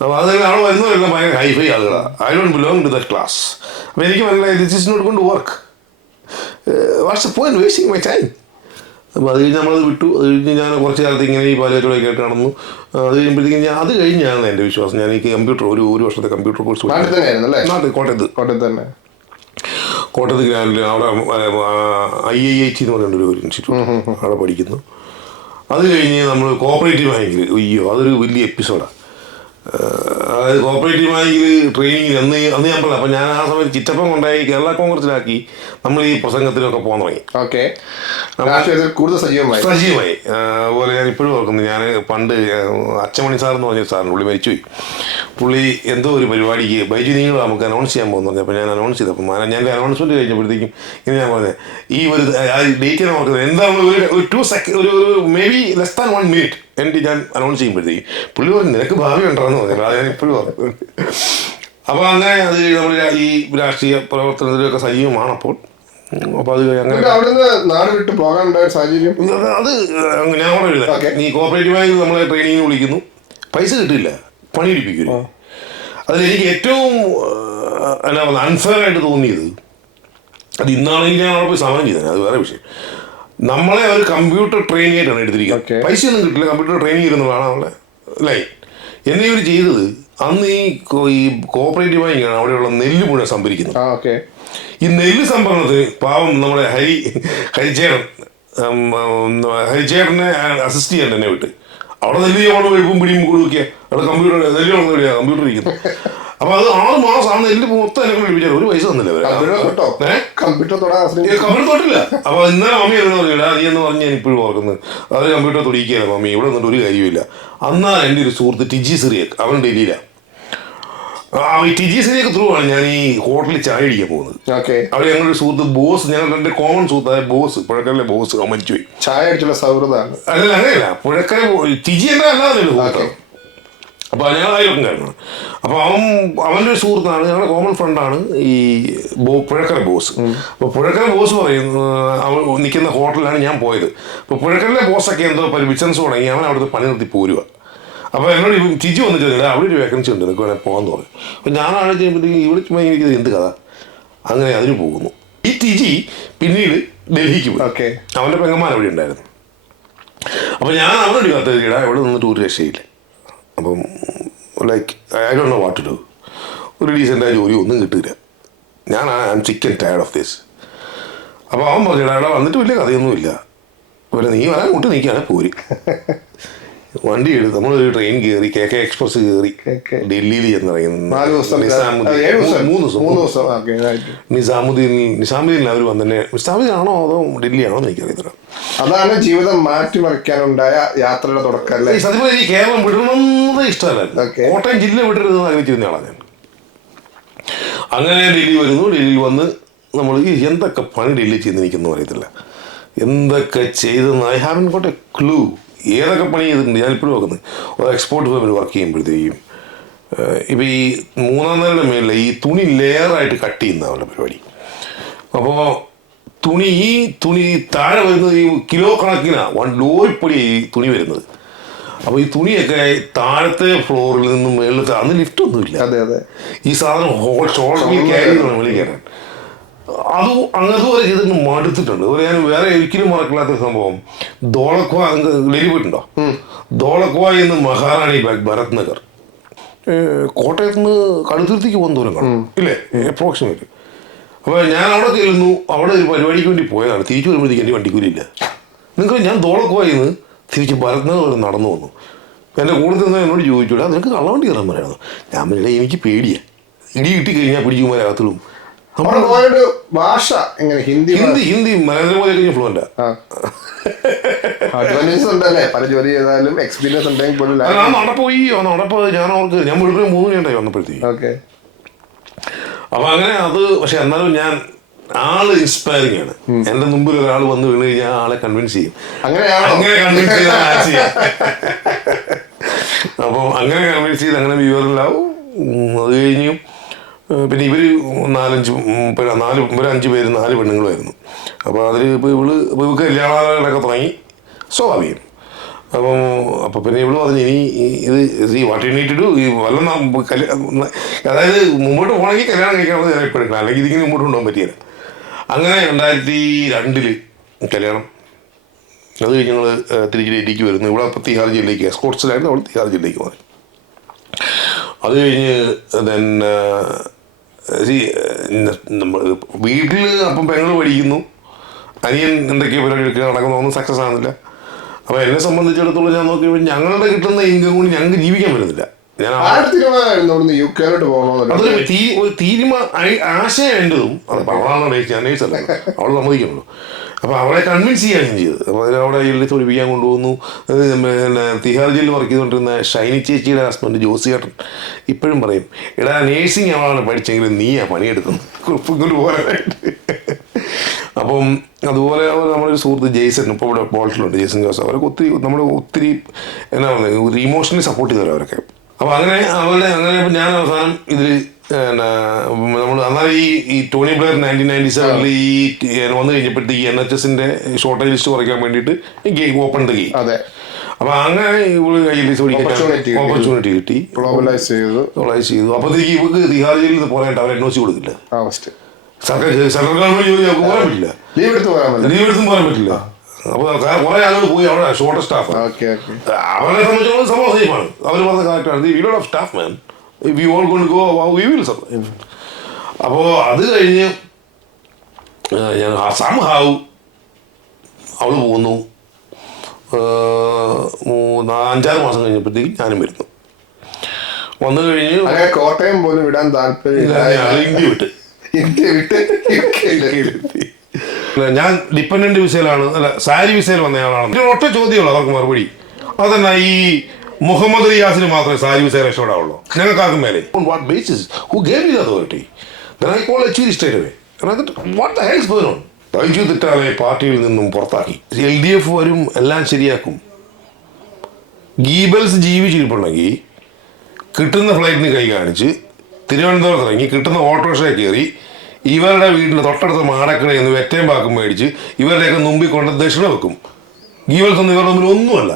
അപ്പോൾ അത് അവിടെ വരുന്നവരെല്ലാം ഭയങ്കര ഹൈഫൈ ആളുകളാണ് I don't belong to that class അപ്പോൾ എനിക്ക് മനസ്സിലായി ദിസ് ഇസ് നോട്ട് കൊണ്ട് work point wasting my time അപ്പോൾ അത് കഴിഞ്ഞ് നമ്മളത് വിട്ടു. അത് കഴിഞ്ഞ് ഞാൻ കുറച്ച് കാലത്ത് ഇങ്ങനെ ഈ പാലറ്റുകളൊക്കെ കേട്ട് നടന്നു. അത് കഴിയുമ്പോഴത്തേക്കും ഞാൻ അത് കഴിഞ്ഞാണ് എന്റെ വിശ്വാസം. ഞാൻ എനിക്ക് കമ്പ്യൂട്ടർ ഒരു ഒരു വർഷത്തെ കമ്പ്യൂട്ടർ കോഴ്സ് നാട്ടിൽ കോട്ടയത്ത്. കോട്ടയത്ത് തന്നെ. കോട്ടയത്ത് ഗ്രാൻഡിൽ അവിടെ ഐ ഐ ഐ ടി എന്ന് പറയുന്ന ഒരു ഇൻസ്റ്റിറ്റ്യൂട്ട് അവിടെ പഠിക്കുന്നു. അത് കഴിഞ്ഞ് നമ്മൾ കോപ്പറേറ്റീവ് ബാങ്കിൽ അയ്യോ അതൊരു വലിയ എപ്പിസോഡാണ് അതായത് കോപ്പറേറ്റീവ് ബാങ്കിൽ ട്രെയിനിങ് അന്ന് അന്ന് ഞാൻ പറഞ്ഞു അപ്പം ഞാൻ ആ സമയത്ത് ചിറ്റപ്പം കൊണ്ടായി കേരള കോൺഗ്രസിലാക്കി നമ്മൾ ഈ പ്രസംഗത്തിലൊക്കെ പോകാൻ തുടങ്ങി. ഓക്കെ. കൂടുതൽ സജീവമായി. സജീവമായി. അതുപോലെ ഞാൻ ഇപ്പോഴും ഓർക്കുന്നു ഞാൻ പണ്ട് അച്ചമണി സാർ എന്ന് പറഞ്ഞ സാറിന് പുള്ളി മരിച്ചുപോയി. പുള്ളി എന്തോ ഒരു പരിപാടിക്ക് ബൈജു നിങ്ങൾ നമുക്ക് അനൗൺസ് ചെയ്യാൻ പോകുന്നു പറഞ്ഞു അപ്പോൾ ഞാൻ അനൗൺസ് ചെയ്തു അപ്പം ഞാൻ എന്റെ അനൗൺസ്മെന്റ് കഴിഞ്ഞപ്പോഴത്തേക്കും ഇങ്ങനെ ഞാൻ പറഞ്ഞത് ഈ ഒരു ഡേറ്റ് ഞാൻ ഓർക്കുന്നത് എന്താണ് ഒരു ടു സെക്കൻഡ് ഒരു maybe less than one minute എന്റെ ഞാൻ അനൗൺസ് ചെയ്യുമ്പോഴത്തേക്ക് പുള്ളി പറഞ്ഞു നിനക്ക് ഭാവി ഉണ്ടെന്ന് പറഞ്ഞു അത് ഞാൻ ഇപ്പോഴും പറഞ്ഞു അപ്പോൾ അങ്ങനെ അത് നമ്മൾ ഈ രാഷ്ട്രീയ പ്രവർത്തനത്തിലൊക്കെ സജീവമാണ് അപ്പോൾ അപ്പോൾ അത് അങ്ങനെ എന്നിട്ട് അവിടുന്ന് നാട് വിട്ട് പോകാനുണ്ടായ സാഹചര്യം? അത് ഞാൻ പറയില്ല നീ ഈ കോപ്പറേറ്റീവ് ബാങ്കിൽ നമ്മളെ ട്രെയിനിങ്ങിന് വിളിക്കുന്നു. പൈസ കിട്ടില്ല പണി എടുപ്പിക്കുന്നു അതിൽ എനിക്ക് ഏറ്റവും എന്നാ അൺഫെയർ ആയിട്ട് തോന്നിയത് അത് ഇന്നാണെങ്കിൽ ഞാൻ അവിടെ പോയി സമരം ചെയ്തത് അത് വേറെ വിഷയം. നമ്മളെ ഒരു കമ്പ്യൂട്ടർ ട്രെയിനിങ് ആയിട്ടാണ് എടുത്തിരിക്കുന്നത്. പൈസ ഒന്നും കിട്ടില്ല. കമ്പ്യൂട്ടർ ട്രെയിനിങ് ഇരുന്നതാണ് നമ്മളെ ലൈൻ എന്നെ ഇവർ ചെയ്തത് അന്ന് ഈ ഈ കോപ്പറേറ്റീവ് ബാങ്കാണ് അവിടെയുള്ള നെല്ല് മുഴുവൻ സംഭരിക്കുന്നത്. ഈ നെല്ല് സംഭരണത്തിന് പാവം നമ്മുടെ ഹരി ഹരിചേരൻ ഹരിചേട്ടനെ അസിസ്റ്റ് ചെയ്യാൻ തന്നെ വിട്ട്. അവിടെ നെല്ല് നമ്മൾ വെപ്പും പിടിയും കൊടുക്കുക അവിടെ കമ്പ്യൂട്ടർ നെല്ല് വളർന്നു കമ്പ്യൂട്ടർ ഇരിക്കുന്നു. അപ്പൊ അത് ആറ് മാസം ആണ് എന്റെ മൊത്തം എന്നെ കൊണ്ട് ഒരു പൈസ തന്നില്ല കമ്പ്യൂട്ടർ തൊട്ടില്ല. അപ്പൊ ഇന്നലെ മമ്മി എന്ന് പറഞ്ഞില്ല നീ എന്ന് പറഞ്ഞ് ഞാൻ ഇപ്പോഴും ഓർക്കുന്നത് അത് കമ്പ്യൂട്ടർ തൊടിക്കുകയാണ് മമ്മി. ഇവിടെ നിന്നിട്ട് ഒരു കാര്യമില്ല അന്നാ എന്റെ ഒരു സുഹൃത്ത് ടിജി സിറിയക്ക് അവൻ ഡൽഹിയിലാണ് ആ ഈ ടിജി സിറിയക്ക് ത്രൂ ആണ് ഞാൻ ഈ ഹോട്ടലിൽ ചായ അടിക്കാൻ പോകുന്നത്. അവിടെ ഞങ്ങളുടെ സുഹൃത്ത് ബോസ് ഞങ്ങൾ രണ്ട് കോമൺ സുഹൃത്തായ ബോസ് പുഴക്കരയിലെ ബോസ് മരിച്ചുപോയി. ചായ അടിച്ചുള്ള സൗഹൃദമാണ്. അല്ല അങ്ങനെയല്ല. പുഴക്കര ടിജി എന്താ അല്ലാതെ അപ്പോൾ ഞങ്ങൾ. അയൽക്കാരനാണ് അപ്പോൾ അവൻ അവന്റെ ഒരു സുഹൃത്താണ് ഞങ്ങളുടെ കോമൺ ഫ്രണ്ടാണ് ഈ ബോ പുഴക്കര ബോസ് അപ്പോൾ പുഴക്കര ബോസ് പറയുന്നു അവൻ നിൽക്കുന്ന ഹോട്ടലിലാണ് ഞാൻ പോയത്. അപ്പോൾ പുഴക്കരയിലെ ബോസൊക്കെ എന്തോ ബിസിനസ് തുടങ്ങി അവൻ അവിടുത്തെ പണി നിർത്തി പോരുക അപ്പോൾ എന്നോട് ടിജി വന്നു ചോദിച്ചില്ല അവിടെ ഒരു വേക്കൻസി ഉണ്ട് നിനക്ക് വേണേൽ പോകാമെന്ന് പറഞ്ഞു. അപ്പോൾ ഞാനാണ് ചെയ്യുമ്പോഴത്തേക്ക് ഇവിടെ ചുമ്മാ എനിക്ക് എന്ത് കഥ? അങ്ങനെ അതിന് പോകുന്നു. ഈ ടിജി പിന്നീട് ഡൽഹിക്ക് പോയി. ഓക്കെ. അവന്റെ പെങ്ങന്മാർ അവിടെ ഉണ്ടായിരുന്നു. അപ്പോൾ ഞാൻ അവനോട് കത്തിടാ ഇവിടെ നിന്നിട്ട് ഒരു രക്ഷയില്ല? അപ്പം like I don't know what to do ഒരു ഡീസെന്റായ ജോലി ഒന്നും കിട്ടില്ല ഞാൻ I'm sick and tired of this അപ്പോൾ അവൻ പറഞ്ഞു "എടാ, വന്നിട്ട് വലിയ കഥയൊന്നുമില്ല. പിന്നെ നീ വരാൻ കൂട്ടി നീക്കാണെങ്കിൽ പോരി. വണ്ടി എടുത്ത് നമ്മളൊരു ട്രെയിൻ കയറി കെ കെ എക്സ്പ്രസ് കയറി. ഡൽഹിയിൽ ചെന്നിറങ്ങി നിസാമുദ്ദീൻ. നിസാമുദ്ദീൻ അവർ വന്നെ നിസാമുദ്ദീൻ ആണോ അതോ ഡൽഹിയാണോ എന്ന് എനിക്കറിയത്തില്ല. അതാണ് ജീവിതം മാറ്റിമറിക്കാനുണ്ടായ യാത്രയുടെ തുടക്കം അല്ലേ? ഈ സത്യം പറഞ്ഞാൽ ഈ കേരളം വിടണമെന്നത് ഇഷ്ടമല്ല. കോട്ടയം ജില്ല വിടരുതെന്ന് ആഗ്രഹിച്ചിരുന്ന ആളാണ് ഞാൻ. അങ്ങനെ ഡൽഹി വരുന്നു. ഡൽഹിയിൽ വന്ന് നമ്മൾ ഈ എന്തൊക്കെ പണി ഡൽഹി ചെയ്ത് എനിക്കൊന്നും അറിയത്തില്ല. എന്തൊക്കെ ചെയ്തെന്ന് I haven't got a clue ഏതൊക്കെ പണി ചെയ്തിട്ടുണ്ട്? ഞാൻ ഇപ്പോഴും നോക്കുന്നത് ഒരു എക്സ്പോർട്ട് ഫേമിൽ വർക്ക് ചെയ്യുമ്പോഴത്തേക്കും ഇപ്പോൾ ഈ മൂന്നാം നിലയുടെ മേളിൽ ഈ തുണി ലെയറായിട്ട് കട്ട് ചെയ്യുന്ന അവരുടെ പരിപാടി. അപ്പോൾ തുണി ഈ തുണി താഴെ വരുന്നത് ഈ കിലോ കണക്കിനാണ് വൺ ലോറിപ്പൊടി ഈ തുണി വരുന്നത്. അപ്പോൾ ഈ തുണിയൊക്കെ താഴത്തെ ഫ്ലോറിൽ നിന്നും മേളിലത്തെ അന്ന് ലിഫ്റ്റ് ഒന്നുമില്ല. അതെ അതെ. ഈ സാധനം ഹോൾ ഷോൾ ക്യാരി ചെയ്യണം കയറാൻ അത് അങ്ങനത്തെ പോലെ ചെയ്തിട്ട് മടുത്തിട്ടുണ്ട്. ഒരു ഞാൻ വേറെ ഒരിക്കലും മറക്കില്ലാത്ത സംഭവം. ദോളക്വ ഡൽഹി പോയിട്ടുണ്ടോ? ദോളക്വ എന്ന് മഹാറാണി ബാഗ് ഭരത് നഗർ. കോട്ടയത്ത് നിന്ന് കടുത്തുരുത്തിക്ക് പോകുന്ന ദൂരം കാണും. ഇല്ലേ? അപ്രോക്സിമേറ്റ് അപ്പോൾ ഞാൻ അവിടെ ചെല്ലുന്നു. അവിടെ ഒരു പരിപാടിക്ക് വേണ്ടി പോയതാണ്. തിരിച്ചു വരുമ്പോഴത്തേക്ക് എന്റെ വണ്ടിക്കൂലിയില്ല. നിങ്ങൾക്ക് ഞാൻ ദോളക്കോയിൽ നിന്ന് തിരിച്ച് ഭരത് നഗർ വരെ നടന്നു വന്നു. എന്റെ കൂടുതൽ നിന്ന് എന്നോട് അത് നിനക്ക് കള്ളവണ്ടി കയറാൻ പറയുന്നു ഞാൻ പറഞ്ഞില്ല എനിക്ക് പേടിയാണ് ഇടി കിട്ടി കഴിഞ്ഞാൽ പിടിക്കുമ്പോൾ അകത്തുള്ളൂ അവിടെ പോയൊരു ഭാഷ എങ്ങനെ? ഹിന്ദി ഹിന്ദി ഹിന്ദി നരേന്ദ്രമോദി കഴിഞ്ഞ അഡ്വാൻസ് ഉണ്ടല്ലേ? പല ജോലി ചെയ്താലും എക്സ്പീരിയൻസ് ഉണ്ടെങ്കിൽ പോലും ഞാൻ നട പോയി ആ നട പോയി ഞാൻ അവർക്ക് ഞാൻ വെളുപ്പിന് മൂന്ന് ഉണ്ടായി വന്നപ്പോഴത്തേക്ക്. ഓക്കെ അപ്പൊ അങ്ങനെ അത് പക്ഷെ എന്നാലും ഞാൻ ആൾ ഇൻസ്പയറിംഗ് ആണ്. എന്റെ മുമ്പിൽ ഒരാൾ വന്ന് വീണ് കഴിഞ്ഞാൽ ആളെ കൺവിൻസ് ചെയ്യും. അങ്ങനെ കൺവിൻസ് ചെയ്ത അപ്പം അങ്ങനെ കൺവിൻസ് ചെയ്ത് അങ്ങനെ വ്യൂവറിലാവും അത് കഴിഞ്ഞു പിന്നെ ഇവർ നാലഞ്ച് നാല് ഒരു അഞ്ച് പേര് നാല് പെണ്ണുങ്ങളുമായിരുന്നു. അപ്പോൾ അതിൽ ഇപ്പോൾ ഇവൾ ഇപ്പോൾ ഇവൾക്ക് കല്യാണങ്ങളൊക്കെ തുടങ്ങി. സ്വാഭാവികം. അപ്പം അപ്പം പിന്നെ ഇവൾ പറഞ്ഞു ഇനി ഇത് ഈ വാട്ടി നീട്ടിട്ടു ഈ വല്ല അതായത് മുമ്പോട്ട് പോകണമെങ്കിൽ കല്യാണം കഴിക്കാനുള്ളത് ഞാൻ ഇപ്പോൾ എടുക്കണം അല്ലെങ്കിൽ ഇതിങ്ങനെ മുമ്പോട്ട് കൊണ്ടുപോകാൻ പറ്റിയില്ല അങ്ങനെ രണ്ടായിരത്തി രണ്ടിൽ കല്യാണം. അത് കഴിഞ്ഞ് ഞങ്ങൾ തിരിച്ച് ഡൽഹിക്ക് വരുന്നു. ഇവിടെ അപ്പോൾ തിഹാർ ജില്ലയ്ക്ക് എസ്കോട്ട്സിലായിരുന്നു അവിടെ തിഹാർ ജില്ലയ്ക്ക് മാറി അത് കഴിഞ്ഞ് ദെൻ നമ്മൾ വീട്ടിൽ അപ്പം പെങ്ങൾ പഠിക്കുന്നു. അനിയൻ എന്തൊക്കെയോ പരിപാടി നടക്കുന്നു ഒന്നും സക്സസ് ആകുന്നില്ല അപ്പോൾ എന്നെ സംബന്ധിച്ചിടത്തോളം ഞാൻ നോക്കിയപ്പോൾ ഞങ്ങളുടെ കിട്ടുന്ന ഇൻകം കൊണ്ട് ഞങ്ങൾക്ക് ജീവിക്കാൻ പറ്റുന്നില്ല. ഞാൻ ആ- തീരുമാനമായിരുന്നു യു കെയിലോട്ട് അതൊരു തീ ഒരു തീരുമാ ആശയം എന്റെതും അത് അവളാണ് അവൾ അപ്പോൾ അവളെ കൺവിൻസ് ചെയ്യാണ് ചെയ്തത്. അപ്പോൾ അതിൽ അവിടെ ജയിലിൽ തൊഴിപ്പിക്കാൻ കൊണ്ടുപോകുന്നു. പിന്നെ തിഹാർ ജയിലിൽ വർക്ക് ചെയ്തുകൊണ്ടിരുന്ന ഷൈനി ചേച്ചിയുടെ ഹസ്ബൻഡ് ജോസിയേട്ടൻ ഇപ്പോഴും പറയും എടാ നേഴ്സിംഗ് അവളാണ് പഠിച്ചെങ്കിലും നീയാ പണിയെടുക്കുന്നത്. കുറിപ്പ് ഇങ്ങോട്ട് പോകാനായിട്ട് അപ്പം അതുപോലെ നമ്മളൊരു നമ്മുടെ ഒരു സുഹൃത്ത് ജെയ്സൺ ഇപ്പോൾ ഇവിടെ ബോൾട്ടിലുണ്ട് ജെയ്സൺ ജോസ് അവരൊക്കെ ഒത്തിരി നമ്മൾ ഒത്തിരി എന്നാ പറയുന്നത് ഒരു ഇമോഷണലി സപ്പോർട്ട് ചെയ്തവർ അവരൊക്കെ. അപ്പോൾ അങ്ങനെ അവരുടെ അങ്ങനെ ഞാൻ അവസാനം ഇതിൽ നമ്മൾ അന്നാ ഈ ഈ ടോണി ബ്ലെയർ നയന്റീൻ നയന്റി സെവനിൽ ഈ വന്നു കഴിഞ്ഞപ്പോഴത്തേക്ക് എൻ എച്ച് എസിന്റെ ഷോർട്ടേജ് ലിസ്റ്റ് കുറയ്ക്കാൻ വേണ്ടിയിട്ട് ഗെയിം ഓപ്പൺ ദ ഗെയിം അതെ. അപ്പൊ അങ്ങനെ ഇവൾ കയ്യിൽ. ഓപ്പർച്യൂണിറ്റി കിട്ടി. ഗ്ലോബലൈസ് ചെയ്തു. ഓളൈസ് ചെയ്തു. അപ്പോഴത്തേക്ക് ഇവക്ക് തിഹാർ ജയിലിൽ നിന്ന് പോരായിട്ട് അവർ എൻ ഒ സി കൊടുക്കില്ല. സർക്കാർ സർക്കാർ ഗവൺമെന്റ് ജോലി പോകാൻ പറ്റില്ല. ലീവ് എടുത്ത് പോകാൻ പറ്റില്ല. ലീവ് എടുത്തും പോകാൻ പറ്റില്ല. അപ്പോൾ കുറെ ആളുകൾ പോയി അവിടെ ഷോർട്ട് സ്റ്റാഫ് അവരെ സംബന്ധിച്ചോളം സംഭവം സേഫാണ് അവർ പറഞ്ഞ കറക്റ്റാണ് the of staff man we all കൊണ്ട് ഗോ വി വിൽ അപ്പോൾ അത് കഴിഞ്ഞ് ഞാൻ സംഹാവ് അവൾ പോകുന്നു. അഞ്ചാറ് മാസം കഴിഞ്ഞപ്പോഴത്തേക്കും ഞാനും വരുന്നു. വന്നു കഴിഞ്ഞ് കോട്ടയം പോലും വിടാൻ താല്പര്യം ഇന്ത്യ വിട്ട്. ഇന്ത്യ വിട്ട് യു ഞാൻ ഡിപ്പെൻഡന്റ് വിസയിലാണ് അല്ല സാരി വിസയിൽ വന്നയാളാണ് ഒറ്റ ചോദ്യമുള്ളൂ അവർക്ക് മറുപടി. അതന്നെ ഈ മുഹമ്മദ് റിയാസിന് മാത്രമേ സാരി വിസയിൽ രക്ഷപ്പെടാവുള്ളൂ. ഞങ്ങൾക്ക് ആർക്കും മേലെ basis who gave you authority പാർട്ടിയിൽ നിന്നും പുറത്താക്കി. എൽ ഡി എഫ് വരും എല്ലാം ശരിയാക്കും. ഗീബൽസ് ജീവിച്ചിരിപ്പുണ്ടെങ്കിൽ കിട്ടുന്ന ഫ്ലൈറ്റിന് കൈ കാണിച്ച് തിരുവനന്തപുരത്ത് ഇറങ്ങി കിട്ടുന്ന ഓട്ടോറിക്ഷയിൽ കയറി ഇവരുടെ വീടിന് തൊട്ടടുത്ത മാടക്കടയിൽ നിന്ന് വെറ്റയും പാക്കും മേടിച്ച് ഇവരുടെയൊക്കെ മുമ്പിൽ കൊണ്ട് ദക്ഷിണ വെക്കും. ഗീവൽസ് ഒന്നും ഇവരുടെ മുമ്പിൽ ഒന്നുമല്ല.